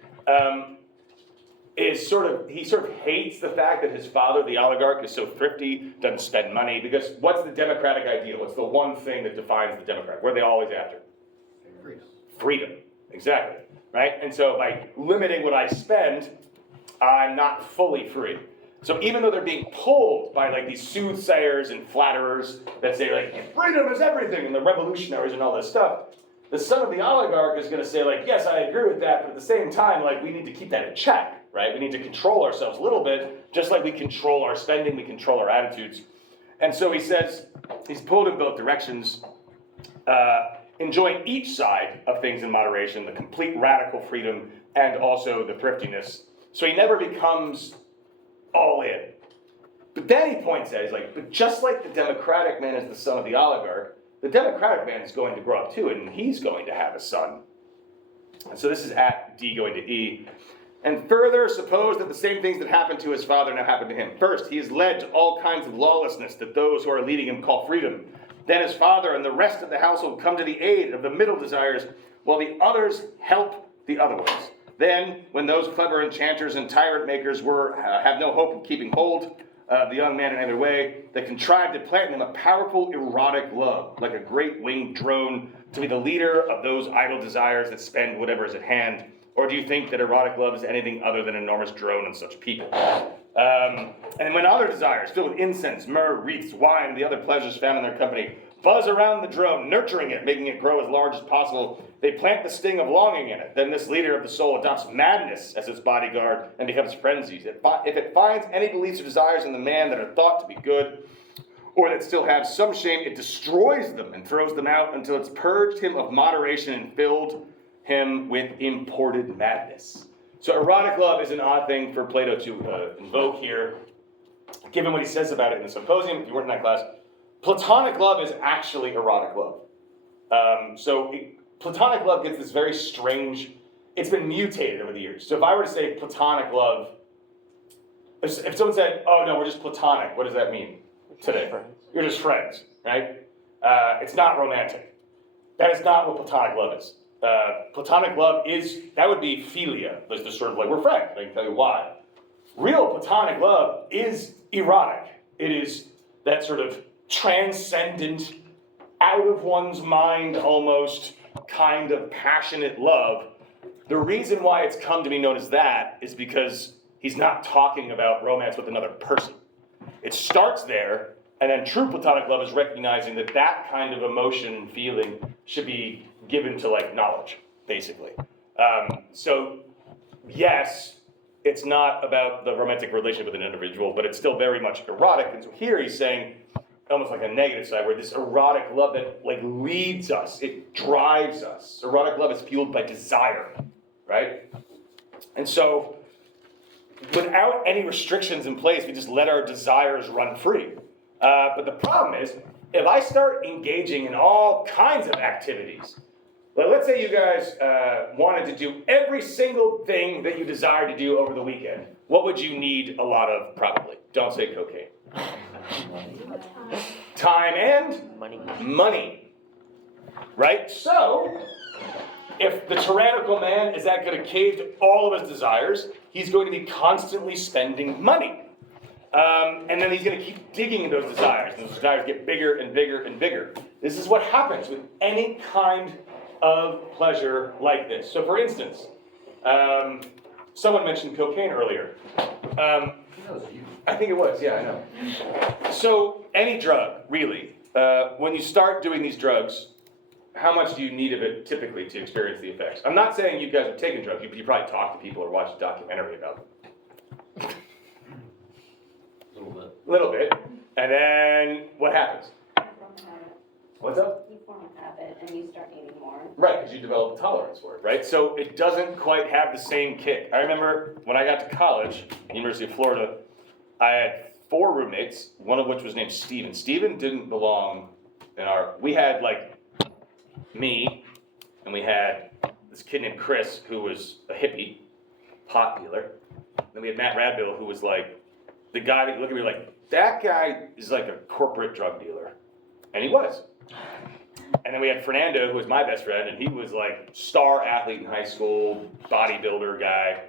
He sort of hates the fact that his father, the oligarch, is so thrifty, doesn't spend money, because what's the democratic ideal? What's the one thing that defines the Democrat? What are they always after? Freedom, exactly, right? And so by limiting what I spend, I'm not fully free. So even though they're being pulled by like these soothsayers and flatterers that say like, freedom is everything, and the revolutionaries and all this stuff, the son of the oligarch is going to say like, yes, I agree with that, but at the same time, like we need to keep that in check, right? We need to control ourselves a little bit, just like we control our spending, we control our attitudes. And so he says, he's pulled in both directions, enjoying each side of things in moderation, the complete radical freedom, and also the thriftiness. So he never becomes all in. But then he points out, he's like, but just like the democratic man is the son of the oligarch, the democratic man is going to grow up too, and he's going to have a son. And so this is at D going to E. And further, suppose that the same things that happened to his father now happen to him. First, he is led to all kinds of lawlessness that those who are leading him call freedom. Then his father and the rest of the household come to the aid of the middle desires, while the others help the other ones. Then, when those clever enchanters and tyrant makers have no hope of keeping hold of the young man in either way, they contrive to plant in him a powerful erotic love, like a great winged drone, to be the leader of those idle desires that spend whatever is at hand. Or do you think that erotic love is anything other than an enormous drone in such people? And when other desires, filled with incense, myrrh, wreaths, wine, and the other pleasures found in their company, buzz around the drone, nurturing it, making it grow as large as possible, they plant the sting of longing in it. Then this leader of the soul adopts madness as its bodyguard and becomes frenzied. If it finds any beliefs or desires in the man that are thought to be good, or that still have some shame, it destroys them and throws them out until it's purged him of moderation and filled him with imported madness. So erotic love is an odd thing for Plato to invoke here, given what he says about it in the Symposium. If you weren't in that class, platonic love is actually erotic love. Platonic love gets this very strange, it's been mutated over the years. So if I were to say platonic love, if someone said, oh no, we're just platonic, what does that mean today? You're just friends, right? It's not romantic. That is not what platonic love is. Platonic love that would be philia, it's just sort of like, we're friends, I can tell you why. Real platonic love is erotic. It is that sort of transcendent, out of one's mind almost, kind of passionate love. The reason why it's come to be known as that is because he's not talking about romance with another person. It starts there, and then true platonic love is recognizing that that kind of emotion and feeling should be given to like knowledge, basically. So yes, it's not about the romantic relationship with an individual, but it's still very much erotic. And so here he's saying, almost like a negative side, where this erotic love that like leads us, it drives us. Erotic love is fueled by desire, right? And so without any restrictions in place, we just let our desires run free. But the problem is, if I start engaging in all kinds of activities, let's say you guys wanted to do every single thing that you desire to do over the weekend, what would you need a lot of, probably? Don't say cocaine. Time and money. Right? So, if the tyrannical man is going to cave to all of his desires, he's going to be constantly spending money. And then he's going to keep digging into those desires, and those desires get bigger and bigger and bigger. This is what happens with any kind of pleasure like this. So for instance, someone mentioned cocaine earlier. I think it was, yeah, I know. So any drug, really, when you start doing these drugs, how much do you need of it typically to experience the effects? I'm not saying you guys have taken drugs. You probably talk to people or watch a documentary about them. A little bit. And then what happens? What's up? You form a habit and you start needing more. Right, because you develop a tolerance for it, right? So it doesn't quite have the same kick. I remember when I got to college, University of Florida, I had 4 roommates, one of which was named Steven. Steven didn't belong in we had like me, and we had this kid named Chris, who was a hippie, pot dealer. Then we had Matt Radbill, who was like, the guy that you look at me like, that guy is like a corporate drug dealer. And he was. And then we had Fernando, who was my best friend, and he was like star athlete in high school, bodybuilder guy.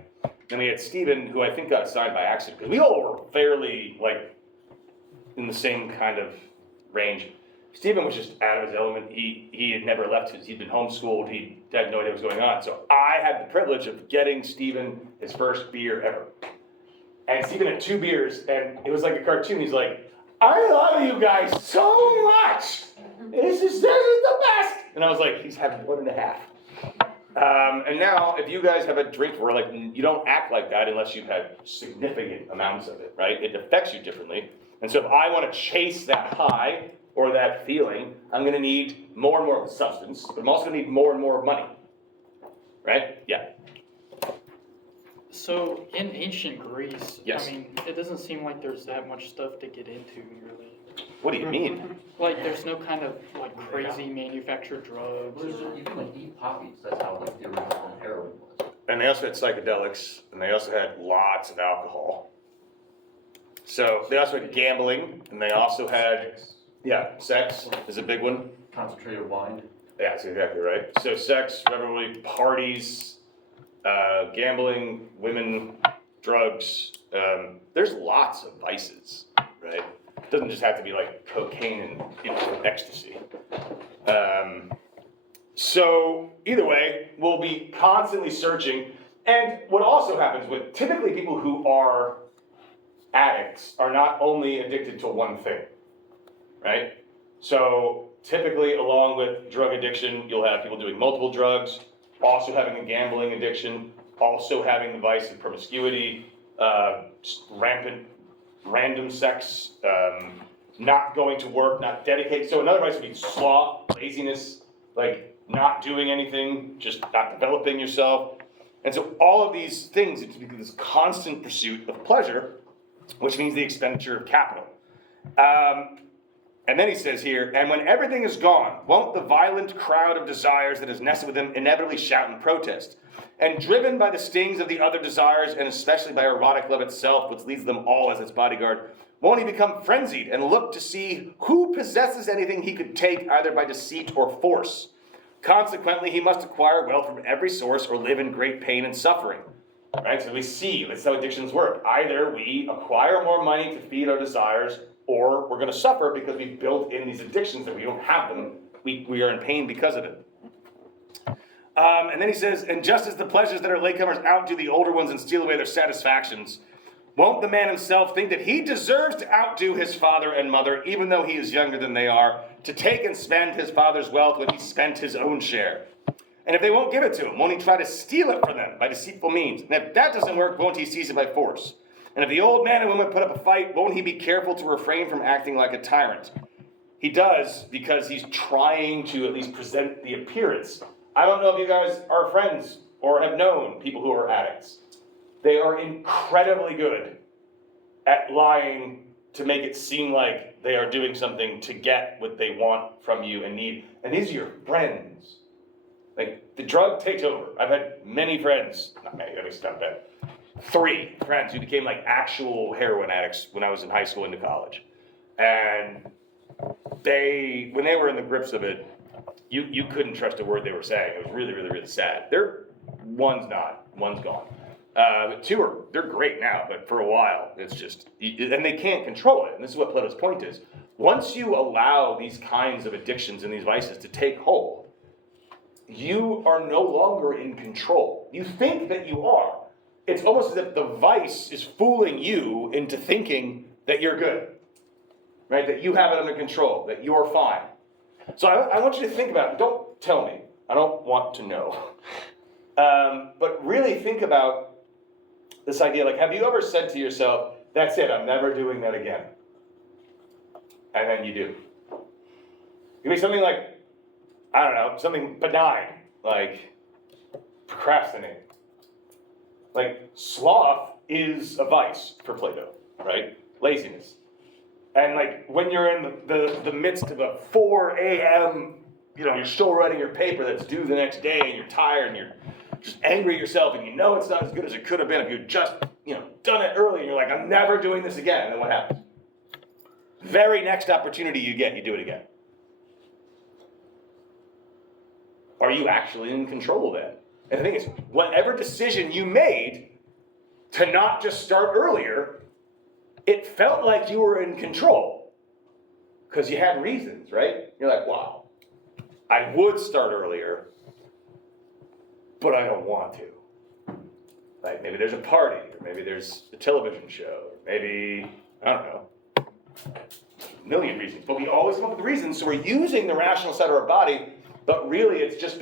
Then we had Steven, who I think got assigned by accident, because we all were fairly like in the same kind of range. Steven was just out of his element. He had never left he'd been homeschooled, he had no idea what was going on. So I had the privilege of getting Steven his first beer ever. And Steven had 2 beers, and it was like a cartoon. He's like, I love you guys so much. This is the best. And I was like, he's having 1.5. And now, if you guys have a drink where like you don't act like that unless you've had significant amounts of it, right? It affects you differently. And so if I want to chase that high or that feeling, I'm going to need more and more of the substance, but I'm also going to need more and more money, right? Yeah. So in ancient Greece, Yes. I mean, it doesn't seem like there's that much stuff to get into, really. What do you mean? Like, there's no kind of like crazy manufactured drugs. You can like eat poppies. That's how like the original heroin was. And they also had psychedelics, and they also had lots of alcohol. So they also had gambling, and they also had, sex is a big one. Concentrated wine. Yeah, that's exactly right. So sex, revelry, parties, gambling, women, drugs. There's lots of vices, right? It doesn't just have to be like cocaine and ecstasy. So either way, we'll be constantly searching. And what also happens with typically people who are addicts are not only addicted to one thing, right? So typically along with drug addiction, you'll have people doing multiple drugs, also having a gambling addiction, also having the vice of promiscuity, rampant random sex, not going to work, not dedicated. So another vice would be sloth, laziness, like not doing anything, just not developing yourself. And so all of these things, it's because this constant pursuit of pleasure, which means the expenditure of capital. And then he says here, and when everything is gone, won't the violent crowd of desires that has nested with him inevitably shout and protest? And driven by the stings of the other desires, and especially by erotic love itself, which leads them all as its bodyguard, won't he become frenzied and look to see who possesses anything he could take either by deceit or force? Consequently, he must acquire wealth from every source or live in great pain and suffering. Right? So we see, that's how addictions work. Either we acquire more money to feed our desires, or we're going to suffer because we've built in these addictions that we don't have them. We are in pain because of it. And then he says, and just as the pleasures that are latecomers outdo the older ones and steal away their satisfactions, won't the man himself think that he deserves to outdo his father and mother, even though he is younger than they are, to take and spend his father's wealth when he spent his own share? And if they won't give it to him, won't he try to steal it from them by deceitful means? And if that doesn't work, won't he seize it by force? And if the old man and woman put up a fight, won't he be careful to refrain from acting like a tyrant? He does, because he's trying to at least present the appearance. I don't know if you guys are friends or have known people who are addicts. They are incredibly good at lying to make it seem like they are doing something to get what they want from you and need. And these are your friends. Like, the drug takes over. I've had many friends, not many, let me stop that. 3 friends who became like actual heroin addicts when I was in high school into college. And when they were in the grips of it, you couldn't trust a word they were saying. It was really, really, really sad. One's not, one's gone. But 2 they're great now, but for a while, it's just, and they can't control it. And this is what Plato's point is. Once you allow these kinds of addictions and these vices to take hold, you are no longer in control. You think that you are. It's almost as if the vice is fooling you into thinking that you're good, right? That you have it under control, that you're fine. So I want you to think about it. Don't tell me. I don't want to know. But really think about this idea. Like, have you ever said to yourself, that's it, I'm never doing that again? And then you do. It could be something like, I don't know, something benign, like procrastinating. Like, sloth is a vice for Plato, right? Laziness. And like, when you're in the midst of a 4 a.m., you're still writing your paper that's due the next day, and you're tired, and you're just angry at yourself, and you know it's not as good as it could have been if you'd just, done it early, and you're like, I'm never doing this again. And then what happens? Very next opportunity you get, you do it again. Are you actually in control then? And the thing is, whatever decision you made to not just start earlier, it felt like you were in control because you had reasons, right? You're like, wow, I would start earlier, but I don't want to. Like, maybe there's a party, or maybe there's a television show, or maybe, I don't know, a million reasons. But we always come up with reasons, so we're using the rational side of our body, but really it's just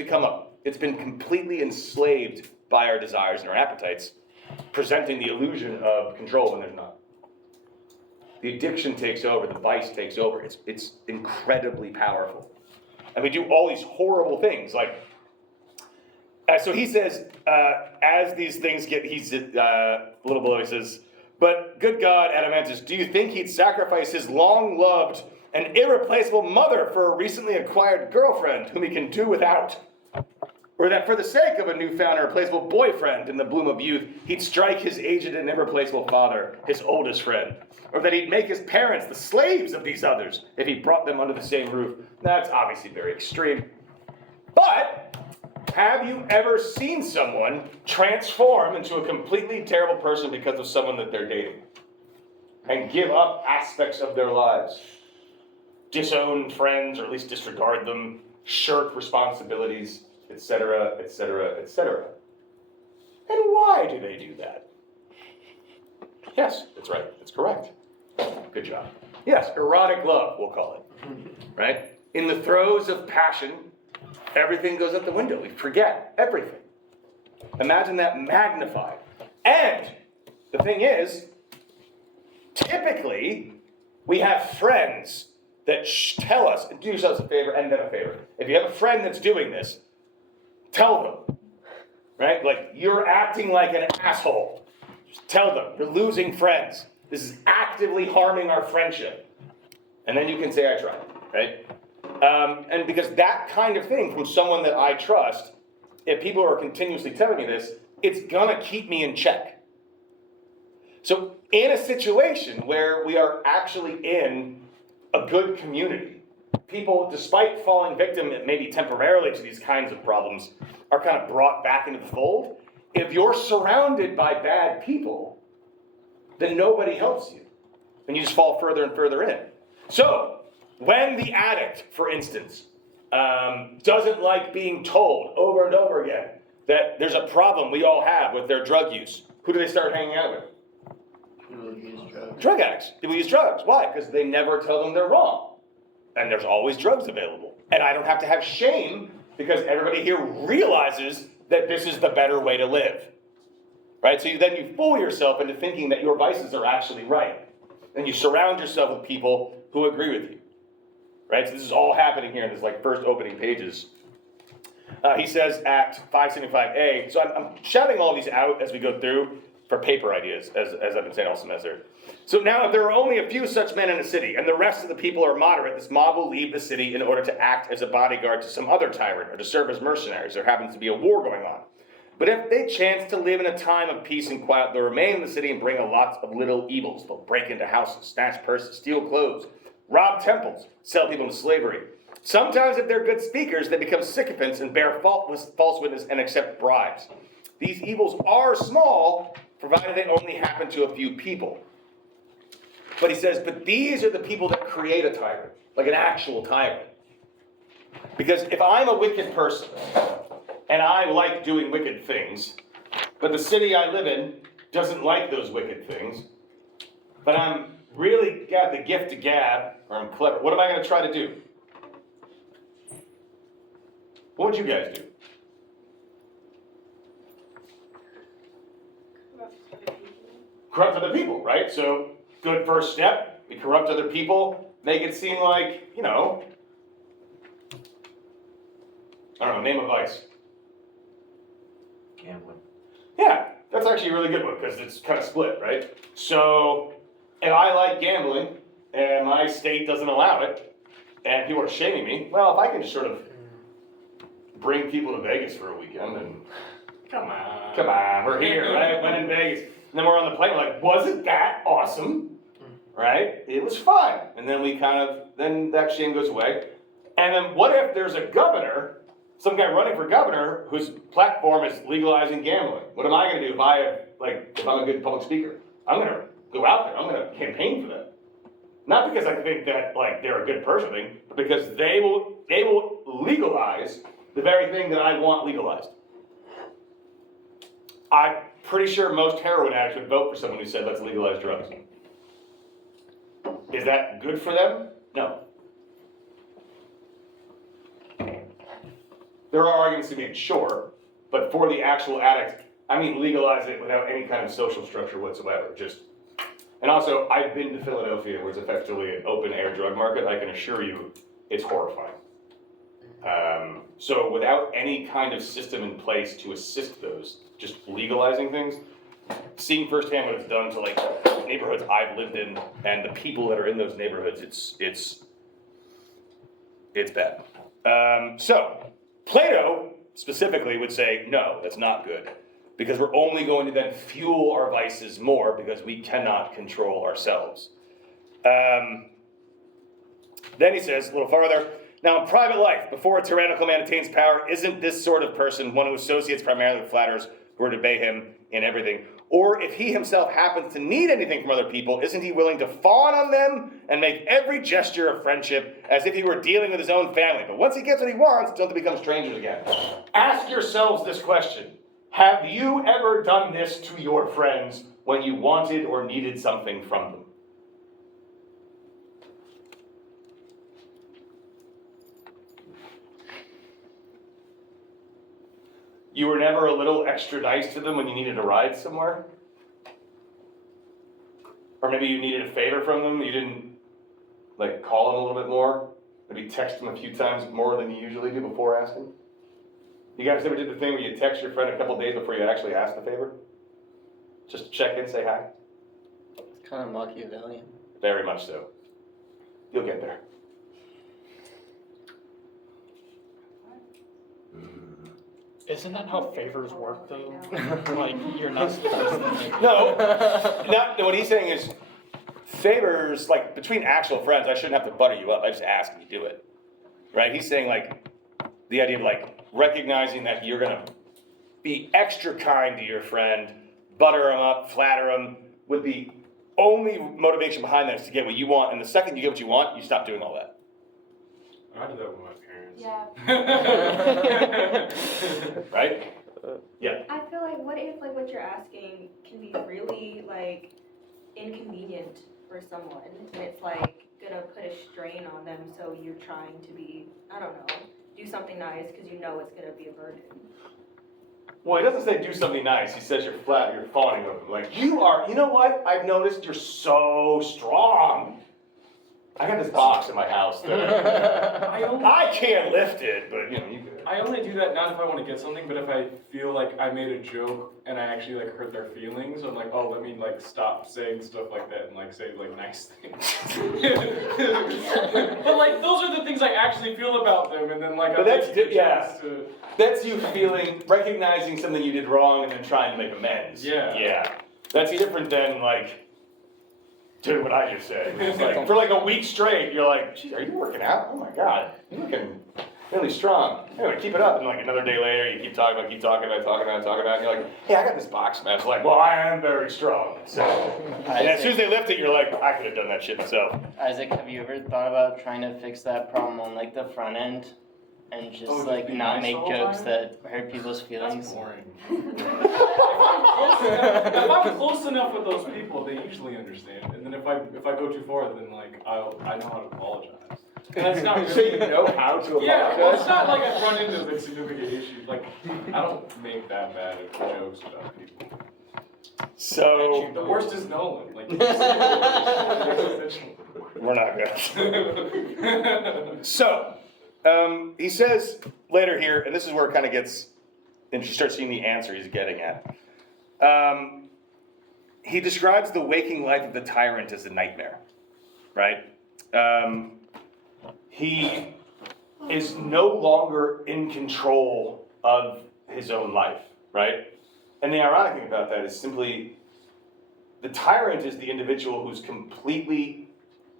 it's been completely enslaved by our desires and our appetites, presenting the illusion of control when there's not. The addiction takes over, the vice takes over. It's incredibly powerful. And we do all these horrible things, like, so he says, as these things he's a little below, he says, but good God, Adeimantus, do you think he'd sacrifice his long-loved and irreplaceable mother for a recently acquired girlfriend whom he can do without? Or that for the sake of a newfound irreplaceable boyfriend in the bloom of youth, he'd strike his aged and irreplaceable father, his oldest friend? Or that he'd make his parents the slaves of these others if he brought them under the same roof? That's obviously very extreme. But have you ever seen someone transform into a completely terrible person because of someone that they're dating? And give up aspects of their lives? Disown friends, or at least disregard them, shirk responsibilities, etc., etc., etc. And why do they do that? Yes, that's right. That's correct. Good job. Yes, erotic love, we'll call it. Right? In the throes of passion, everything goes out the window. We forget everything. Imagine that magnified. And the thing is, typically, we have friends that tell us, and do yourselves a favor and them a favor. If you have a friend that's doing this, tell them. right? Like, you're acting like an asshole. Just tell them, you're losing friends. This is actively harming our friendship. And then you can say, I tried, right? And because that kind of thing from someone that I trust, if people are continuously telling me this, it's gonna keep me in check. So in a situation where we are actually in a good community, people, despite falling victim maybe temporarily to these kinds of problems, are kind of brought back into the fold. If you're surrounded by bad people, then nobody helps you. And you just fall further and further in. So, when the addict, for instance, doesn't like being told over and over again that there's a problem we all have with their drug use, who do they start hanging out with? People use drugs. Drug addicts. People use drugs. Why? Because they never tell them they're wrong. And there's always drugs available. And I don't have to have shame because everybody here realizes that this is the better way to live. Right? So then you fool yourself into thinking that your vices are actually right. And you surround yourself with people who agree with you. Right? So this is all happening here in this first opening pages. He says at 575a, so I'm shouting all these out as we go through for paper ideas, as I've been saying all semester. So now if there are only a few such men in a city, and the rest of the people are moderate, this mob will leave the city in order to act as a bodyguard to some other tyrant, or to serve as mercenaries. There happens to be a war going on. But if they chance to live in a time of peace and quiet, they'll remain in the city and bring a lot of little evils. They'll break into houses, snatch purses, steal clothes, rob temples, sell people into slavery. Sometimes if they're good speakers, they become sycophants and bear false witness and accept bribes. These evils are small, provided they only happen to a few people. But he says, but these are the people that create a tyrant, like an actual tyrant. Because if I'm a wicked person, and I like doing wicked things, but the city I live in doesn't like those wicked things, but I'm really got the gift to gab, or I'm clever, what am I going to try to do? What would you guys do? Corrupt other people, right? So, good first step, we corrupt other people, make it seem like, I don't know, name a vice. Gambling. Yeah, that's actually a really good one, because it's kind of split, right? So, if I like gambling, and my state doesn't allow it, and people are shaming me, well, if I can just sort of bring people to Vegas for a weekend, and come on, we're here, right? Went in Vegas. And then we're on the plane, we're like, wasn't that awesome? Right? It was fun. And then then that shame goes away. And then what if there's a governor, some guy running for governor, whose platform is legalizing gambling? What am I gonna do if I'm a good public speaker? I'm gonna go out there, I'm gonna campaign for them. Not because I think that they're a good person, but because they will legalize the very thing that I want legalized. I'm pretty sure most heroin addicts would vote for someone who said, let's legalize drugs. Is that good for them? No. There are arguments to be made, sure, but for the actual addict, legalize it without any kind of social structure whatsoever. And also, I've been to Philadelphia, where it's effectively an open-air drug market. I can assure you, it's horrifying. So without any kind of system in place to assist those, just legalizing things, seeing firsthand what it's done to neighborhoods I've lived in and the people that are in those neighborhoods, it's bad. So Plato specifically would say, no, that's not good, because we're only going to then fuel our vices more because we cannot control ourselves. Then he says a little farther, now in private life, before a tyrannical man attains power, isn't this sort of person one who associates primarily with flatterers who are to obey him in everything? Or if he himself happens to need anything from other people, isn't he willing to fawn on them and make every gesture of friendship as if he were dealing with his own family? But once he gets what he wants, don't they become strangers again? Ask yourselves this question. Have you ever done this to your friends when you wanted or needed something from them? You were never a little extra nice to them when you needed a ride somewhere? Or maybe you needed a favor from them, you didn't call them a little bit more? Maybe text them a few times more than you usually do before asking? You guys ever did the thing where you text your friend a couple days before you actually ask the favor? Just to check in, say hi? It's kind of Machiavellian. Very much so. You'll get there. Isn't that how favors work though? Like, you're not supposed to make. No, what he's saying is, favors, like, between actual friends, I shouldn't have to butter you up, I just ask and you do it. Right? He's saying, like, the idea of, like, recognizing that you're gonna be extra kind to your friend, butter him up, flatter him, with the only motivation behind that is to get what you want, and the second you get what you want, you stop doing all that. I did that with my parents. Yeah. Right? Yeah. I feel like what if like what you're asking can be really like inconvenient for someone and it's like gonna put a strain on them, so you're trying to be, I don't know, do something nice because you know it's gonna be a burden. Well, he doesn't say do something nice, he says you're fawning over him. Like, you know what? I've noticed you're so strong. I got this box in my house that I can't lift it, but you know, you could. I only do that not if I want to get something, but if I feel like I made a joke and I actually like hurt their feelings, I'm like, oh, let me like stop saying stuff like that and like say like nice things. But like those are the things I actually feel about them, and then like But that's yeah. That's you recognizing something you did wrong and then trying to make amends. Yeah. Yeah. That's different than like, do what I just said. It's like, for like a week straight, you're like, geez, are you working out? Oh my God, you're looking really strong. Anyway, keep it up. And like another day later, you keep talking about it, and you're like, hey, I got this box, man. It's like, well, I am very strong. So, and as soon as they lift it, you're like, I could have done that shit myself. Isaac, have you ever thought about trying to fix that problem on like the front end? And just like not nice make all the jokes time? that hurt people's feelings? That's boring. If I'm close enough with those people, they usually understand. And then if I go too far, then like I know how to apologize. And that's not So you know how to apologize? Yeah, well, it's not like I run into like significant issues. Like I don't make that bad of jokes about people. So The worst is Nolan. Like we're not good. So he says later here, and this is where it kind of gets, and you start seeing the answer he's getting at. He describes the waking life of the tyrant as a nightmare, right? He is no longer in control of his own life, right? And the ironic thing about that is simply the tyrant is the individual who's completely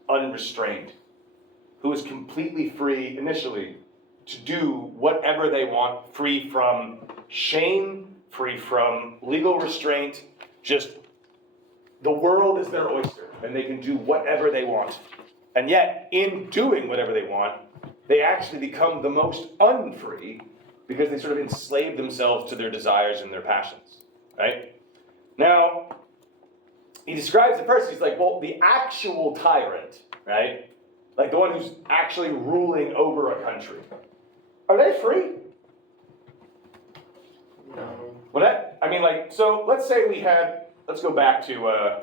unrestrained, who is completely free initially to do whatever they want, free from shame, free from legal restraint, just the world is their oyster, and they can do whatever they want. And yet, in doing whatever they want, they actually become the most unfree because they sort of enslave themselves to their desires and their passions, right? Now, he describes the person, he's like, well, the actual tyrant, right? Like the one who's actually ruling over a country. Are they free? No. Well, so let's say let's go back to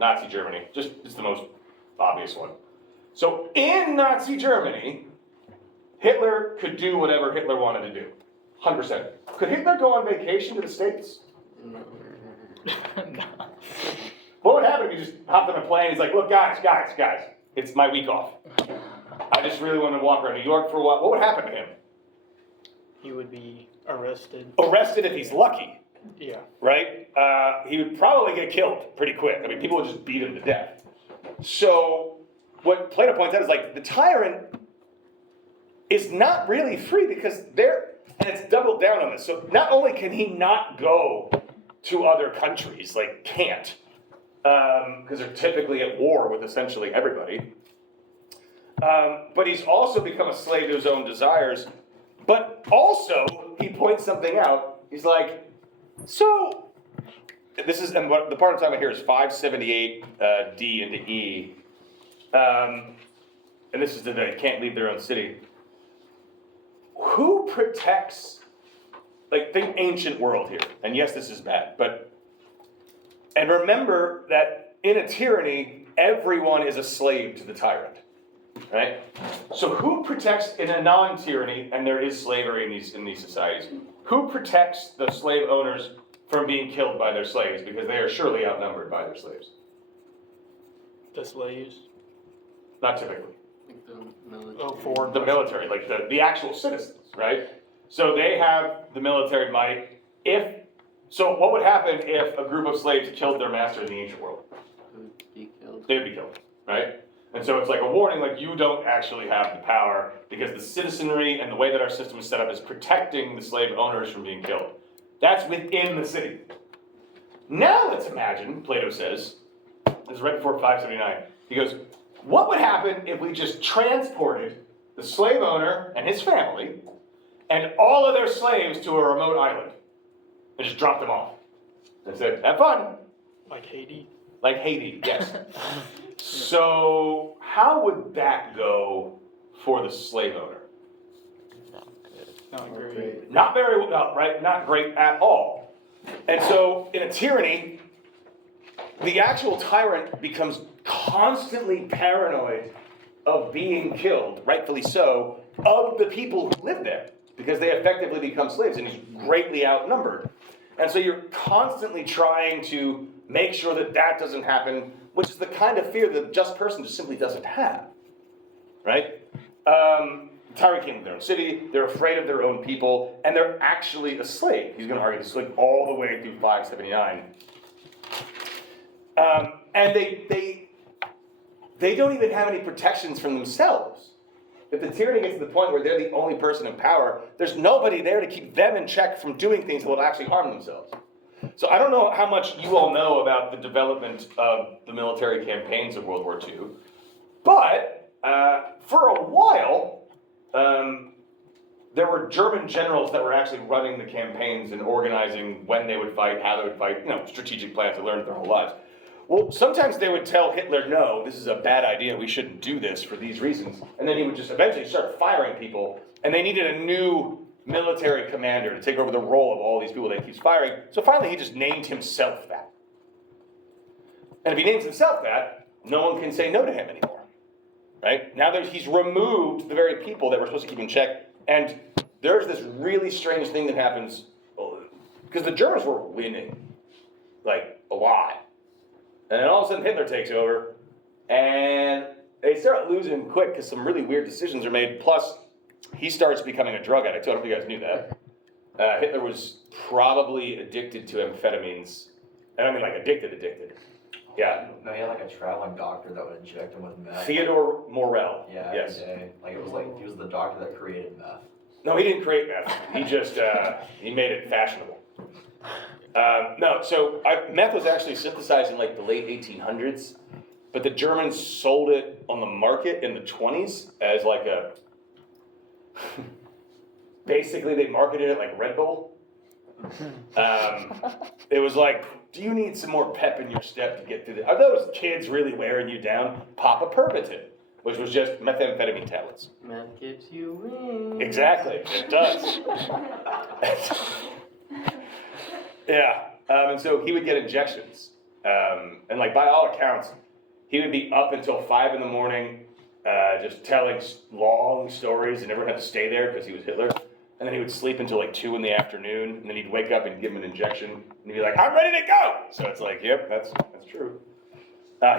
Nazi Germany. It's the most obvious one. So in Nazi Germany, Hitler could do whatever Hitler wanted to do. 100%. Could Hitler go on vacation to the States? No. What would happen if he just hopped on a plane? He's like, look, guys, it's my week off. I just really want to walk around New York for a while. What would happen to him? He would be arrested. Arrested if he's lucky, Yeah. right? He would probably get killed pretty quick. I mean, people would just beat him to death. So what Plato points out is like the tyrant is not really free because and it's doubled down on this. So not only can he not go to other countries, like can't, because they're typically at war with essentially everybody, but he's also become a slave to his own desires. But also, he points something out. He's like, so, and what the part I'm talking about here is 578 D into E. And this is that they can't leave their own city. Who protects, like, think ancient world here. And yes, this is bad, and remember that in a tyranny, everyone is a slave to the tyrant. right? So who protects, in a non-tyranny, and there is slavery in these societies, who protects the slave owners from being killed by their slaves, because they are surely outnumbered by their slaves? The slaves. Not typically. Like the military. Oh, foreign. The military, like the actual citizens, right? So they have the military might. So what would happen if a group of slaves killed their master in the ancient world? Who would be killed? They would be killed, right? And so it's like a warning, like you don't actually have the power, because the citizenry and the way that our system is set up is protecting the slave owners from being killed. That's within the city. Now let's imagine, Plato says, this is right before 579, he goes, what would happen if we just transported the slave owner and his family and all of their slaves to a remote island and just dropped them off and said, have fun. Like Haiti? Like Haiti, yes. So how would that go for the slave owner? Not great. Not very well, right? Not great at all. And so in a tyranny, the actual tyrant becomes constantly paranoid of being killed, rightfully so, of the people who live there, because they effectively become slaves, and he's greatly outnumbered. And so you're constantly trying to make sure that that doesn't happen, which is the kind of fear that a just person just simply doesn't have, right? Tyrant came to their own city, they're afraid of their own people, and they're actually a slave. He's going to argue this like all the way through 579. And they don't even have any protections from themselves. If the tyranny gets to the point where they're the only person in power, there's nobody there to keep them in check from doing things that will actually harm themselves. So I don't know how much you all know about the development of the military campaigns of World War II, but for a while, there were German generals that were actually running the campaigns and organizing when they would fight, how they would fight, strategic plans they learned their whole lives. Well, sometimes they would tell Hitler, no, this is a bad idea, we shouldn't do this for these reasons. And then he would just eventually start firing people, and they needed a new military commander to take over the role of all these people that he keeps firing. So finally he just named himself that. And if he names himself that, no one can say no to him anymore, right? Now that he's removed the very people that were supposed to keep in check, and there's this really strange thing that happens, because the Germans were winning, like, a lot. And then all of a sudden Hitler takes over, and they start losing quick because some really weird decisions are made. Plus, he starts becoming a drug addict. I don't know if you guys knew that. Hitler was probably addicted to amphetamines. And I mean like addicted. Yeah. No, he had like a traveling doctor that would inject him with meth. Theodore Morel. Yeah, Yes. every day. Like it was like he was the doctor that created meth. No, he didn't create meth. He just, he made it fashionable. Meth was actually synthesized in like the late 1800s, but the Germans sold it on the market in the 20s as like a, basically they marketed it like Red Bull. It was like, do you need some more pep in your step to get through this? Are those kids really wearing you down? Pop a Pervitin, which was just methamphetamine tablets. Meth gives you wings. Exactly, it does. Yeah, and so he would get injections, and like by all accounts, he would be up until 5 in the morning, just telling long stories, and everyone had to stay there because he was Hitler. And then he would sleep until like 2 in the afternoon, and then he'd wake up and give him an injection, and he'd be like, "I'm ready to go." So it's like, yep, that's true.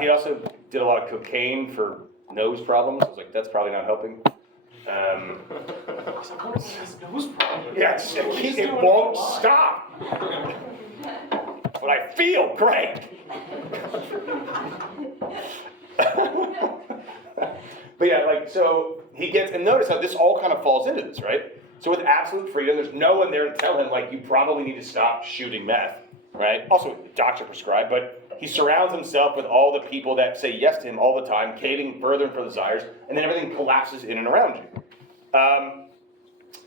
He also did a lot of cocaine for nose problems. I was like, that's probably not helping. What is his nose problem? Yeah, it won't stop. But I feel great. But yeah, like, so he gets, and notice how this all kind of falls into this, right? So with absolute freedom, there's no one there to tell him, like, you probably need to stop shooting meth, right? Also, doctor prescribed, but he surrounds himself with all the people that say yes to him all the time, catering further and further desires, and then everything collapses in and around you.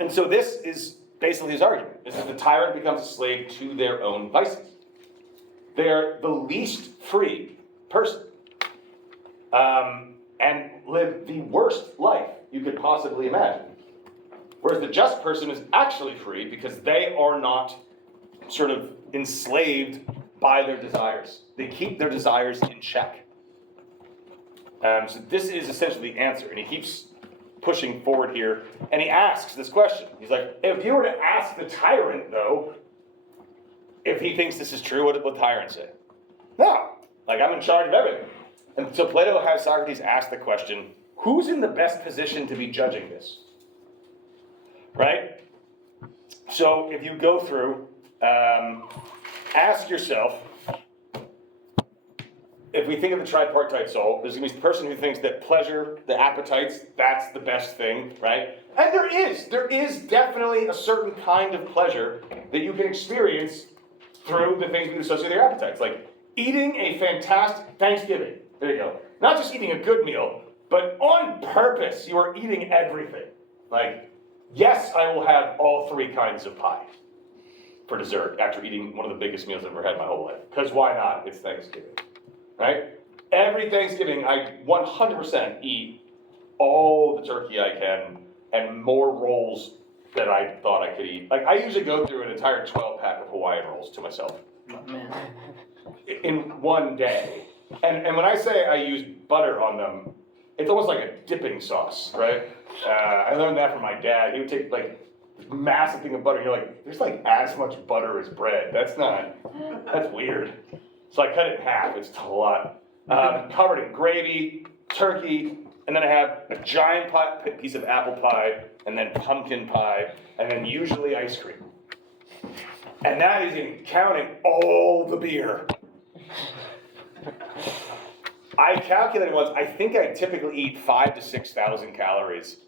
And so this is basically his argument, is that the tyrant becomes a slave to their own vices. They're the least free person, and live the worst life you could possibly imagine. Whereas the just person is actually free because they are not sort of enslaved by their desires. They keep their desires in check. So this is essentially the answer, and he keeps pushing forward here, and he asks this question. He's like, if you were to ask the tyrant, though, if he thinks this is true, what would the tyrant say? No, like I'm in charge of everything. And so Plato has Socrates ask the question, who's in the best position to be judging this? Right? So if you go through, ask yourself, if we think of the tripartite soul, there's going to be the person who thinks that pleasure, the appetites, that's the best thing, right? And there is definitely a certain kind of pleasure that you can experience through the things we associate with your appetites, like eating a fantastic Thanksgiving. There you go. Not just eating a good meal, but on purpose, you are eating everything. Like, yes, I will have all 3 kinds of pie for dessert after eating one of the biggest meals I've ever had in my whole life. Because why not? It's Thanksgiving. Right? Every Thanksgiving, I 100% eat all the turkey I can and more rolls than I thought I could eat. Like, I usually go through an entire 12-pack of Hawaiian rolls to myself Man. in one day. And when I say I use butter on them, it's almost like a dipping sauce, right? I learned that from my dad. He would take, like, this massive thing of butter, and you're like, there's, like, as much butter as bread. That's weird. So I cut it in half, it's a lot. Covered in gravy, turkey, and then I have a giant piece of apple pie, and then pumpkin pie, and then usually ice cream. And that isn't counting all the beer. I calculated once, I think I typically eat 5,000 to 6,000 calories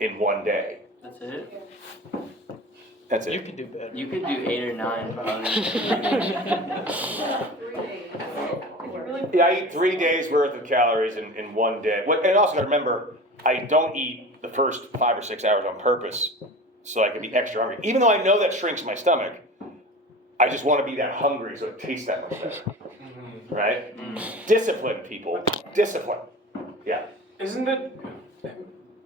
in one day. That's it? That's it. You can do better. You could do 8 or 9 probably. Yeah, I eat 3 days worth of calories in one day. And also gotta remember, I don't eat the first 5 or 6 hours on purpose so I can be extra hungry. Even though I know that shrinks my stomach, I just want to be that hungry so it tastes that much better. Right? Discipline, people. Discipline. Yeah. Isn't it,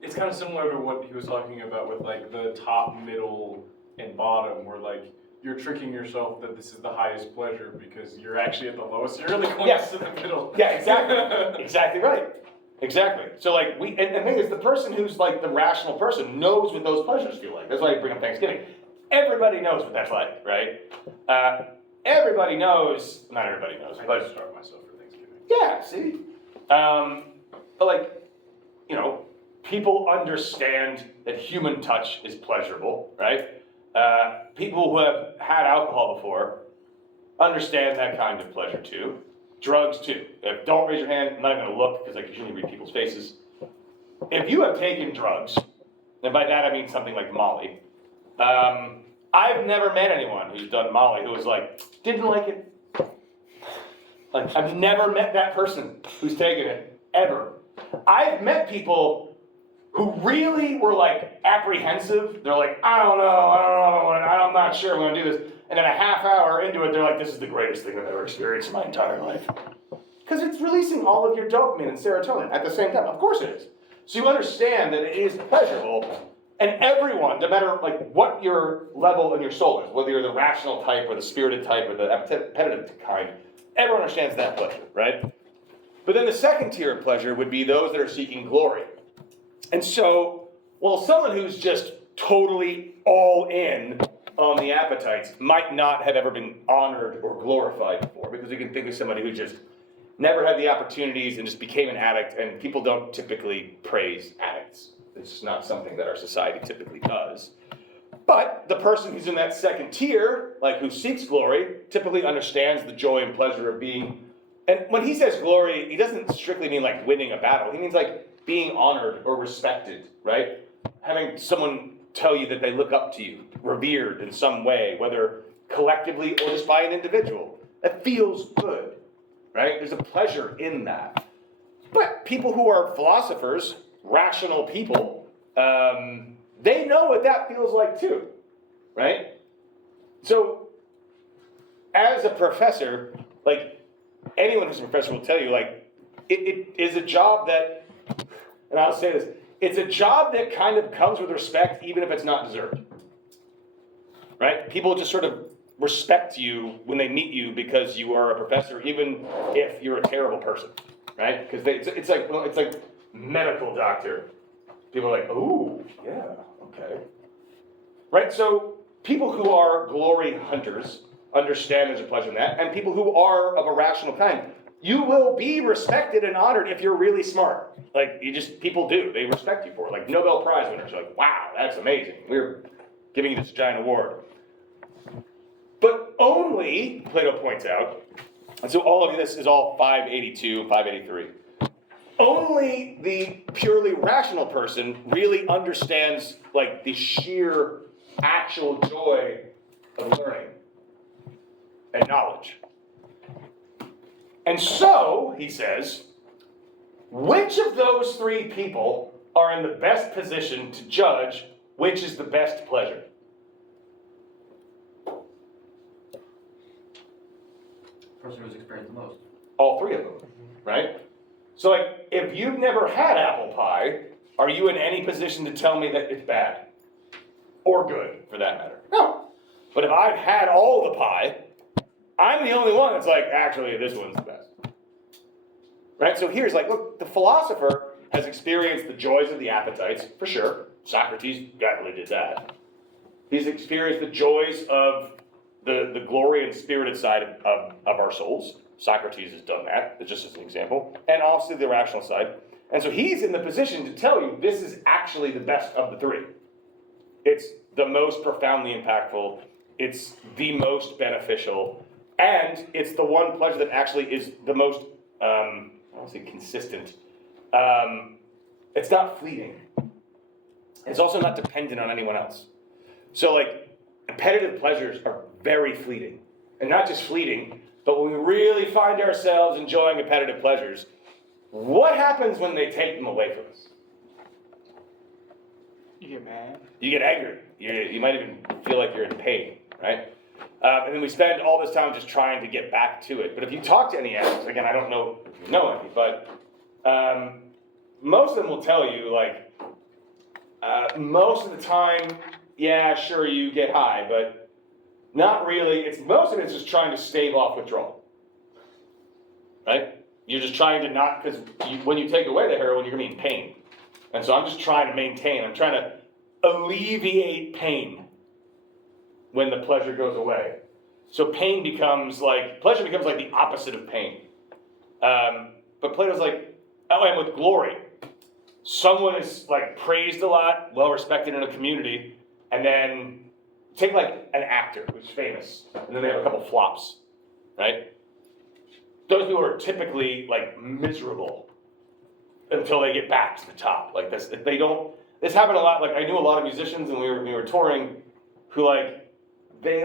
it's kind of similar to what he was talking about with like the top, middle, and bottom, where like you're tricking yourself that this is the highest pleasure because you're actually at the lowest. You're really going to the middle. Yeah, exactly. Exactly right. Exactly. So like and the thing is, the person who's like the rational person knows what those pleasures feel like. That's why I bring up Thanksgiving. Everybody knows what that's like, right? Everybody knows, not everybody knows, I but just starve myself for Thanksgiving. yeah, see? But like, you know, people understand that human touch is pleasurable, right? People who have had alcohol before understand that kind of pleasure too. Drugs too. Don't raise your hand, I'm not even gonna look because I can usually read people's faces. If you have taken drugs, and by that I mean something like Molly, I've never met anyone who's done Molly who was like, didn't like it. Like, I've never met that person who's taken it, ever. I've met people who really were like apprehensive. They're like, I don't know, I'm not sure I'm gonna do this. And then a half hour into it, they're like, this is the greatest thing I've ever experienced in my entire life. Because it's releasing all of your dopamine and serotonin at the same time. Of course it is. So you understand that it is pleasurable. And everyone, no matter like what your level in your soul is, whether you're the rational type or the spirited type or the appetitive kind, everyone understands that pleasure, right? But then the second tier of pleasure would be those that are seeking glory. And so, well, someone who's just totally all in on the appetites might not have ever been honored or glorified before, because you can think of somebody who just never had the opportunities and just became an addict, and people don't typically praise addicts. It's not something that our society typically does. But the person who's in that second tier, like who seeks glory, typically understands the joy and pleasure of being, and when he says glory, he doesn't strictly mean like winning a battle. He means like being honored or respected, right? Having someone tell you that they look up to you, revered in some way, whether collectively or just by an individual. That feels good, right? There's a pleasure in that. But people who are philosophers, rational people, they know what that feels like too, right? So, as a professor, like anyone who's a professor will tell you, like it is a job that, and I'll say this, it's a job that kind of comes with respect, even if it's not deserved, right? People just sort of respect you when they meet you because you are a professor, even if you're a terrible person, right? Because it's like medical doctor. People are like, ooh, yeah, okay. Right, so people who are glory hunters understand there's a pleasure in that, and people who are of a rational kind, you will be respected and honored if you're really smart. Like, people do, they respect you for it. Like Nobel Prize winners are like, wow, that's amazing. We're giving you this giant award. But only, Plato points out, and so all of this is all 582, 583. Only the purely rational person really understands like the sheer actual joy of learning and knowledge. And so, he says, which of those three people are in the best position to judge which is the best pleasure? Person who's experienced the most. All three of them, right? So like, if you've never had apple pie, are you in any position to tell me that it's bad? Or good, for that matter? No. But if I've had all the pie, I'm the only one that's like, actually, this one's the best. Right? So here's like, look, the philosopher has experienced the joys of the appetites, for sure. Socrates definitely did that. He's experienced the joys of the glory and spirited side of our souls. Socrates has done that, just as an example. And obviously the rational side. And so he's in the position to tell you this is actually the best of the three. It's the most profoundly impactful. It's the most beneficial. And it's the one pleasure that actually is the most, I don't say consistent. It's not fleeting. It's also not dependent on anyone else. So like, appetitive pleasures are very fleeting. And not just fleeting, but when we really find ourselves enjoying appetitive pleasures, what happens when they take them away from us? You get mad. You get angry. You might even feel like you're in pain, right? And then we spend all this time just trying to get back to it. But if you talk to any addicts, again, I don't know if you know any, but most of them will tell you, like, most of the time, yeah, sure, you get high, but not really. Most of it's just trying to stave off withdrawal, right? You're just trying to not, because when you take away the heroin, you're going to be in pain. And so I'm just trying to maintain. I'm trying to alleviate pain when the pleasure goes away. So pleasure becomes like the opposite of pain. But Plato's like, oh, and with glory. Someone is like praised a lot, well respected in a community, and then take like an actor who's famous, and then they have a couple flops, right? Those people are typically like miserable until they get back to the top. Like this, this happened a lot. Like I knew a lot of musicians, and we were touring, who they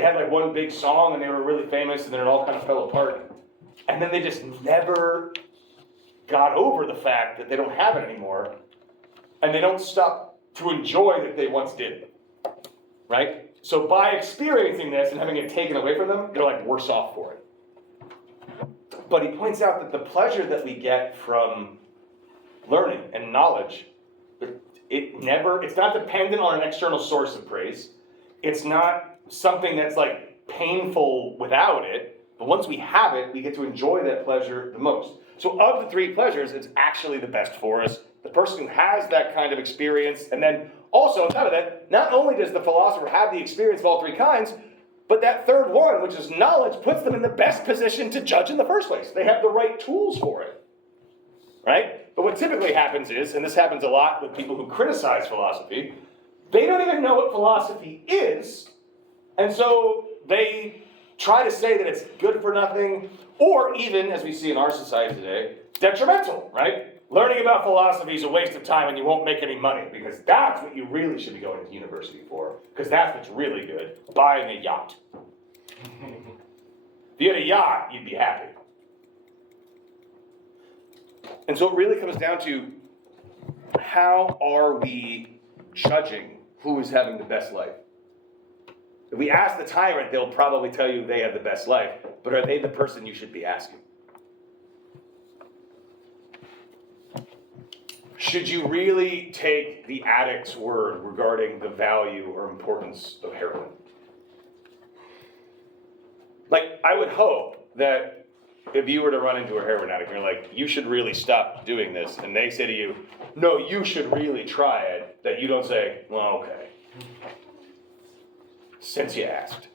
had like one big song, and they were really famous, and then it all kind of fell apart, and then they just never got over the fact that they don't have it anymore, and they don't stop to enjoy that they once did, right? So by experiencing this and having it taken away from them, they're like worse off for it. But he points out that the pleasure that we get from learning and knowledge, it's not dependent on an external source of praise. It's not something that's like painful without it, but once we have it, we get to enjoy that pleasure the most. So of the three pleasures, it's actually the best for us. The person who has that kind of experience, and then also on top of that, not only does the philosopher have the experience of all three kinds, but that third one, which is knowledge, puts them in the best position to judge in the first place. They have the right tools for it, right? But what typically happens is, and this happens a lot with people who criticize philosophy, they don't even know what philosophy is, and so they try to say that it's good for nothing, or even, as we see in our society today, detrimental, right? Learning about philosophy is a waste of time and you won't make any money, because that's what you really should be going to university for, because that's what's really good, buying a yacht. If you had a yacht, you'd be happy. And so it really comes down to, how are we judging who is having the best life? If we ask the tyrant, they'll probably tell you they have the best life, but are they the person you should be asking? Should you really take the addict's word regarding the value or importance of heroin? Like, I would hope that if you were to run into a heroin addict, and you're like, you should really stop doing this, and they say to you, no, you should really try it, that you don't say, well, okay, since you asked.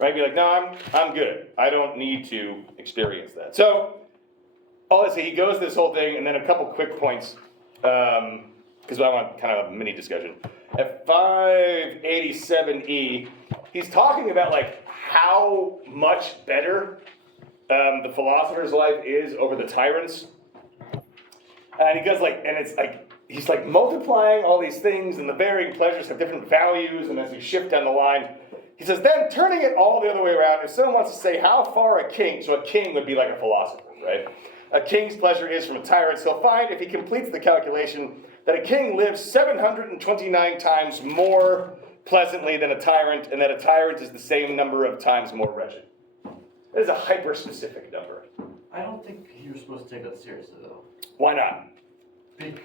Right? Be like, no, I'm good. I don't need to experience that. So, all I say, he goes this whole thing, and then a couple quick points, because I want kind of a mini discussion. At 587E, he's talking about like how much better the philosopher's life is over the tyrant's. And he goes like, and it's like, he's like multiplying all these things, and the varying pleasures have different values, and as we shift down the line, he says, then turning it all the other way around, if someone wants to say how far a king, so a king would be like a philosopher, right? A king's pleasure is from a tyrant, he'll find, if he completes the calculation, that a king lives 729 times more pleasantly than a tyrant, and that a tyrant is the same number of times more wretched. That is a hyper-specific number. I don't think you were supposed to take that seriously, though. Why not? It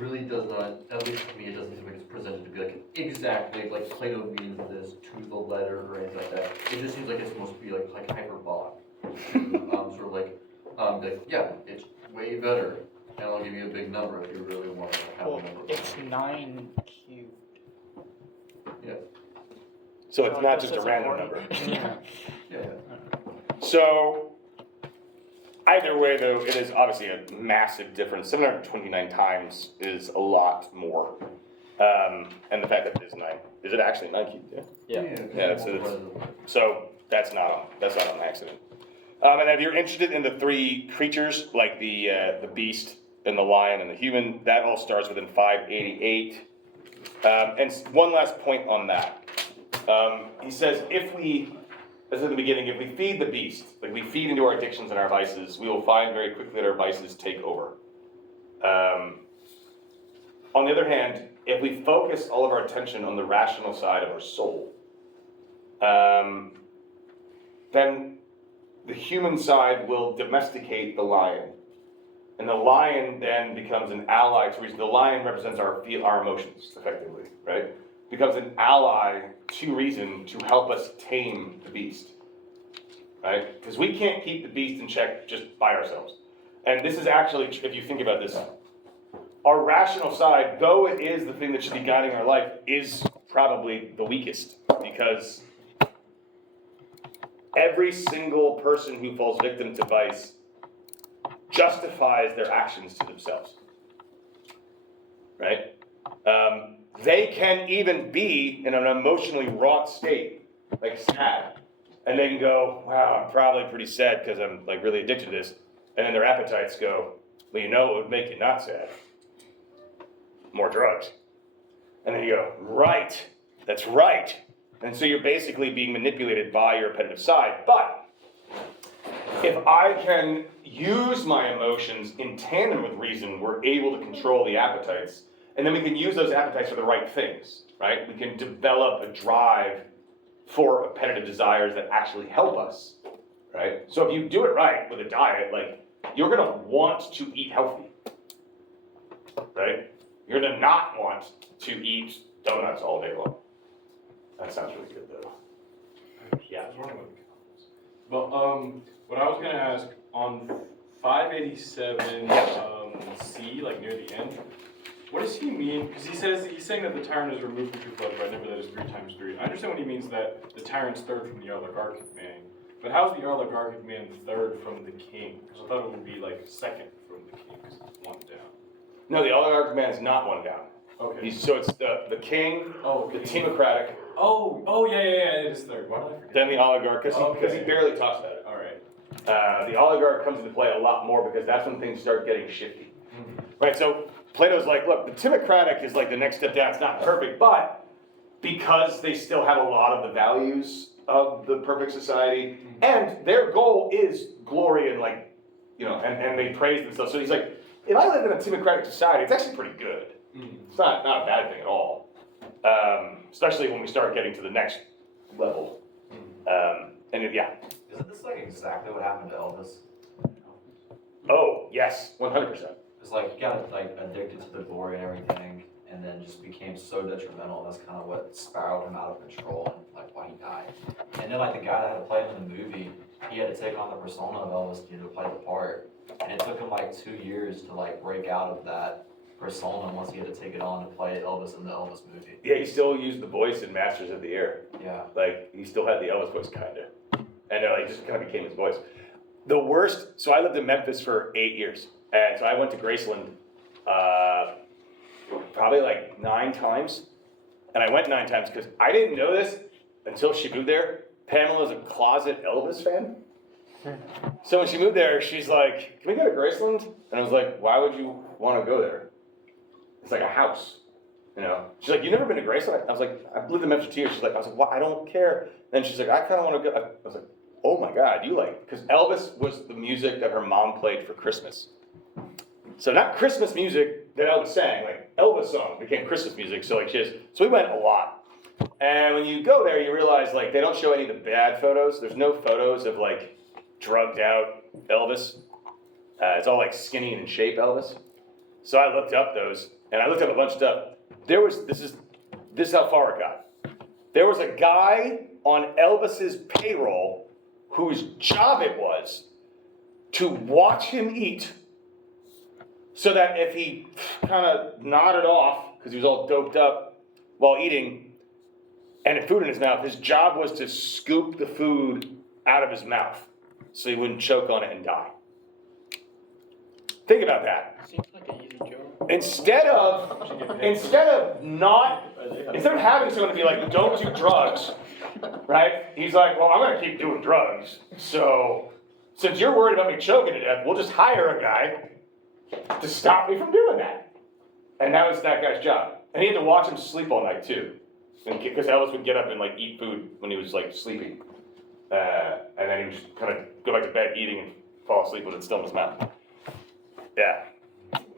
really does not, at least to me, it doesn't seem like it's presented to be like exactly, like Plato means this to the letter or anything like that. It just seems like it's supposed to be like hyperbolic. Sort of like, yeah, it's way better, and I'll give you a big number if you really want to have Well, a number. it's 9 cubed. Yeah. So it's not just a random number. Yeah. Yeah. So, either way though, it is obviously a massive difference. 729 times is a lot more. And the fact that it is 9, is it actually 9 cubed? Yeah. Yeah, so that's not an accident. And if you're interested in the 3 creatures, like the beast and the lion and the human, that all starts within 588. And one last point on that. He says, as in the beginning, if we feed the beast, like we feed into our addictions and our vices, we will find very quickly that our vices take over. On the other hand, if we focus all of our attention on the rational side of our soul, then the human side will domesticate the lion. And the lion then becomes an ally to reason. The lion represents our emotions, effectively, right? Becomes an ally to reason to help us tame the beast, right? Because we can't keep the beast in check just by ourselves. And this is actually, if you think about this, our rational side, though it is the thing that should be guiding our life, is probably the weakest, because every single person who falls victim to vice justifies their actions to themselves, right? They can even be in an emotionally wrought state, like sad, and they can go, wow, I'm probably pretty sad because I'm like really addicted to this, and then their appetites go, well, you know what would make you not sad? More drugs. And then you go, right, that's right. And so you're basically being manipulated by your repetitive side. But if I can use my emotions in tandem with reason, we're able to control the appetites. And then we can use those appetites for the right things, right? We can develop a drive for repetitive desires that actually help us, right? So if you do it right with a diet, like, you're gonna want to eat healthy, right? You're gonna not want to eat donuts all day long. That sounds really good, though. Yeah. But what I was gonna ask, on 587 C, like near the end, what does he mean? Because he's saying that the tyrant is removed from true pleasure by a number that is 3 times 3. I understand what he means that the tyrant's third from the oligarchic man, but how is the oligarchic man third from the king? Because I thought it would be like second from the king, because it's 1 down. No, the oligarchic man is not 1 down. Okay. So it's the king, the timocratic. Oh, yeah, it is third. Why did I forget? Then the oligarch, because he barely talks about it. All right. The oligarch comes into play a lot more because that's when things start getting shifty. Right, so Plato's like, look, the timocratic is like the next step down. It's not perfect, but because they still have a lot of the values of the perfect society, and their goal is glory and like, and they praise themselves. So he's like, if I live in a timocratic society, it's actually pretty good. It's not a bad thing at all. Especially when we start getting to the next level. Isn't this like exactly what happened to Elvis? Oh, yes, 100%. It's like he got like addicted to the glory and everything, and and then just became so detrimental. That's kind of what spiraled him out of control and like why he died. And then like the guy that had to play him in the movie, he had to take on the persona of Elvis to play the part. And it took him like 2 years to like break out of that persona once he had to take it on to play Elvis in the Elvis movie. Yeah, he still used the voice in Masters of the Air. Yeah. Like, he still had the Elvis voice, kinda. And it just kind of became his voice. The worst, so I lived in Memphis for 8 years. And so I went to Graceland probably like 9 times. And I went 9 times because I didn't know this until she moved there. Pamela's a closet Elvis fan. So when she moved there, she's like, can we go to Graceland? And I was like, why would you want to go there? It's like a house, you know? She's like, you never been to Graceland? I was like, I've lived in Memphis for 2 years. She's like, I was like, well, I don't care. And she's like, I kind of want to go. I was like, oh my God, you like, because Elvis was the music that her mom played for Christmas. So not Christmas music that Elvis sang, like Elvis song became Christmas music. So like so we went a lot. And when you go there, you realize like they don't show any of the bad photos. There's no photos of like drugged out Elvis. It's all like skinny and in shape Elvis. So I looked up those, and I looked up a bunch of stuff. This is how far it got. There was a guy on Elvis's payroll whose job it was to watch him eat, so that if he kind of nodded off, because he was all doped up while eating, and had food in his mouth, his job was to scoop the food out of his mouth, so he wouldn't choke on it and die. Think about that. Seems like an easy joke. Instead of having someone be like, don't do drugs, right? He's like, well, I'm gonna keep doing drugs. So since you're worried about me choking to death, we'll just hire a guy to stop me from doing that. And that was that guy's job. And he had to watch him sleep all night too. Because Elvis would get up and like eat food when he was like sleeping. And then he would just kind of go back to bed eating and fall asleep with it still in his mouth. Yeah.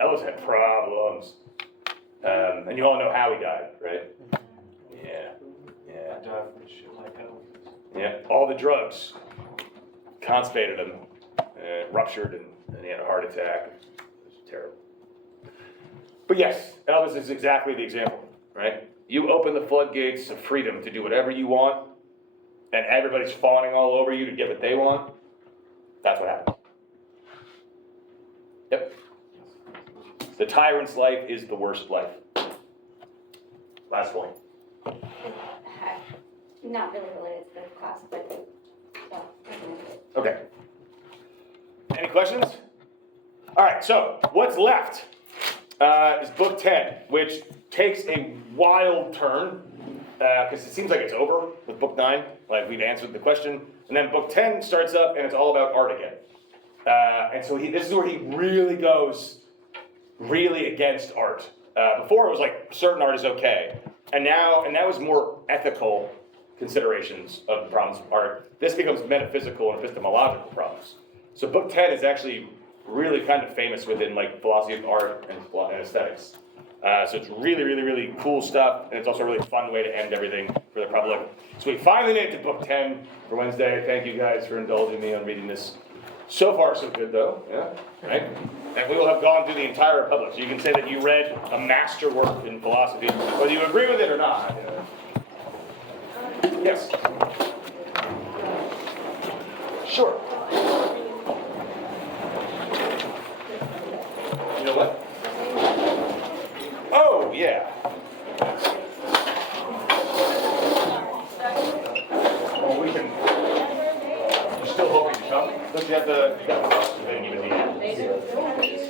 Elvis had problems. And you all know how he died, right? Yeah. I died from shit like Elvis. Yeah. All the drugs constipated him, ruptured, and he had a heart attack. It was terrible. But yes, Elvis is exactly the example, right? You open the floodgates of freedom to do whatever you want, and everybody's fawning all over you to get what they want. That's what happens. Yep. The tyrant's life is the worst life. Last one. Not really related to the class, but Okay. Any questions? All right, so what's left is book 10, which takes a wild turn, because it seems like it's over with book 9, like we've answered the question, and then book 10 starts up and it's all about art again. And so this is where he really goes really against art. Before it was like certain art is okay, and that was more ethical considerations of the problems of art. This becomes metaphysical and epistemological problems. So book 10 is actually really kind of famous within like philosophy of art and aesthetics. So it's really, really, really cool stuff, and it's also a really fun way to end everything for the public. So we finally made it to book 10 for Wednesday. Thank you guys for indulging me on reading this. So far, so good though, yeah, right? And we will have gone through the entire Republic. So you can say that you read a masterwork in philosophy, whether you agree with it or not. Yes? Sure. You know what? Oh, yeah. Well, we can. You're still hoping to come? Don't you have the bus? Then give it the end.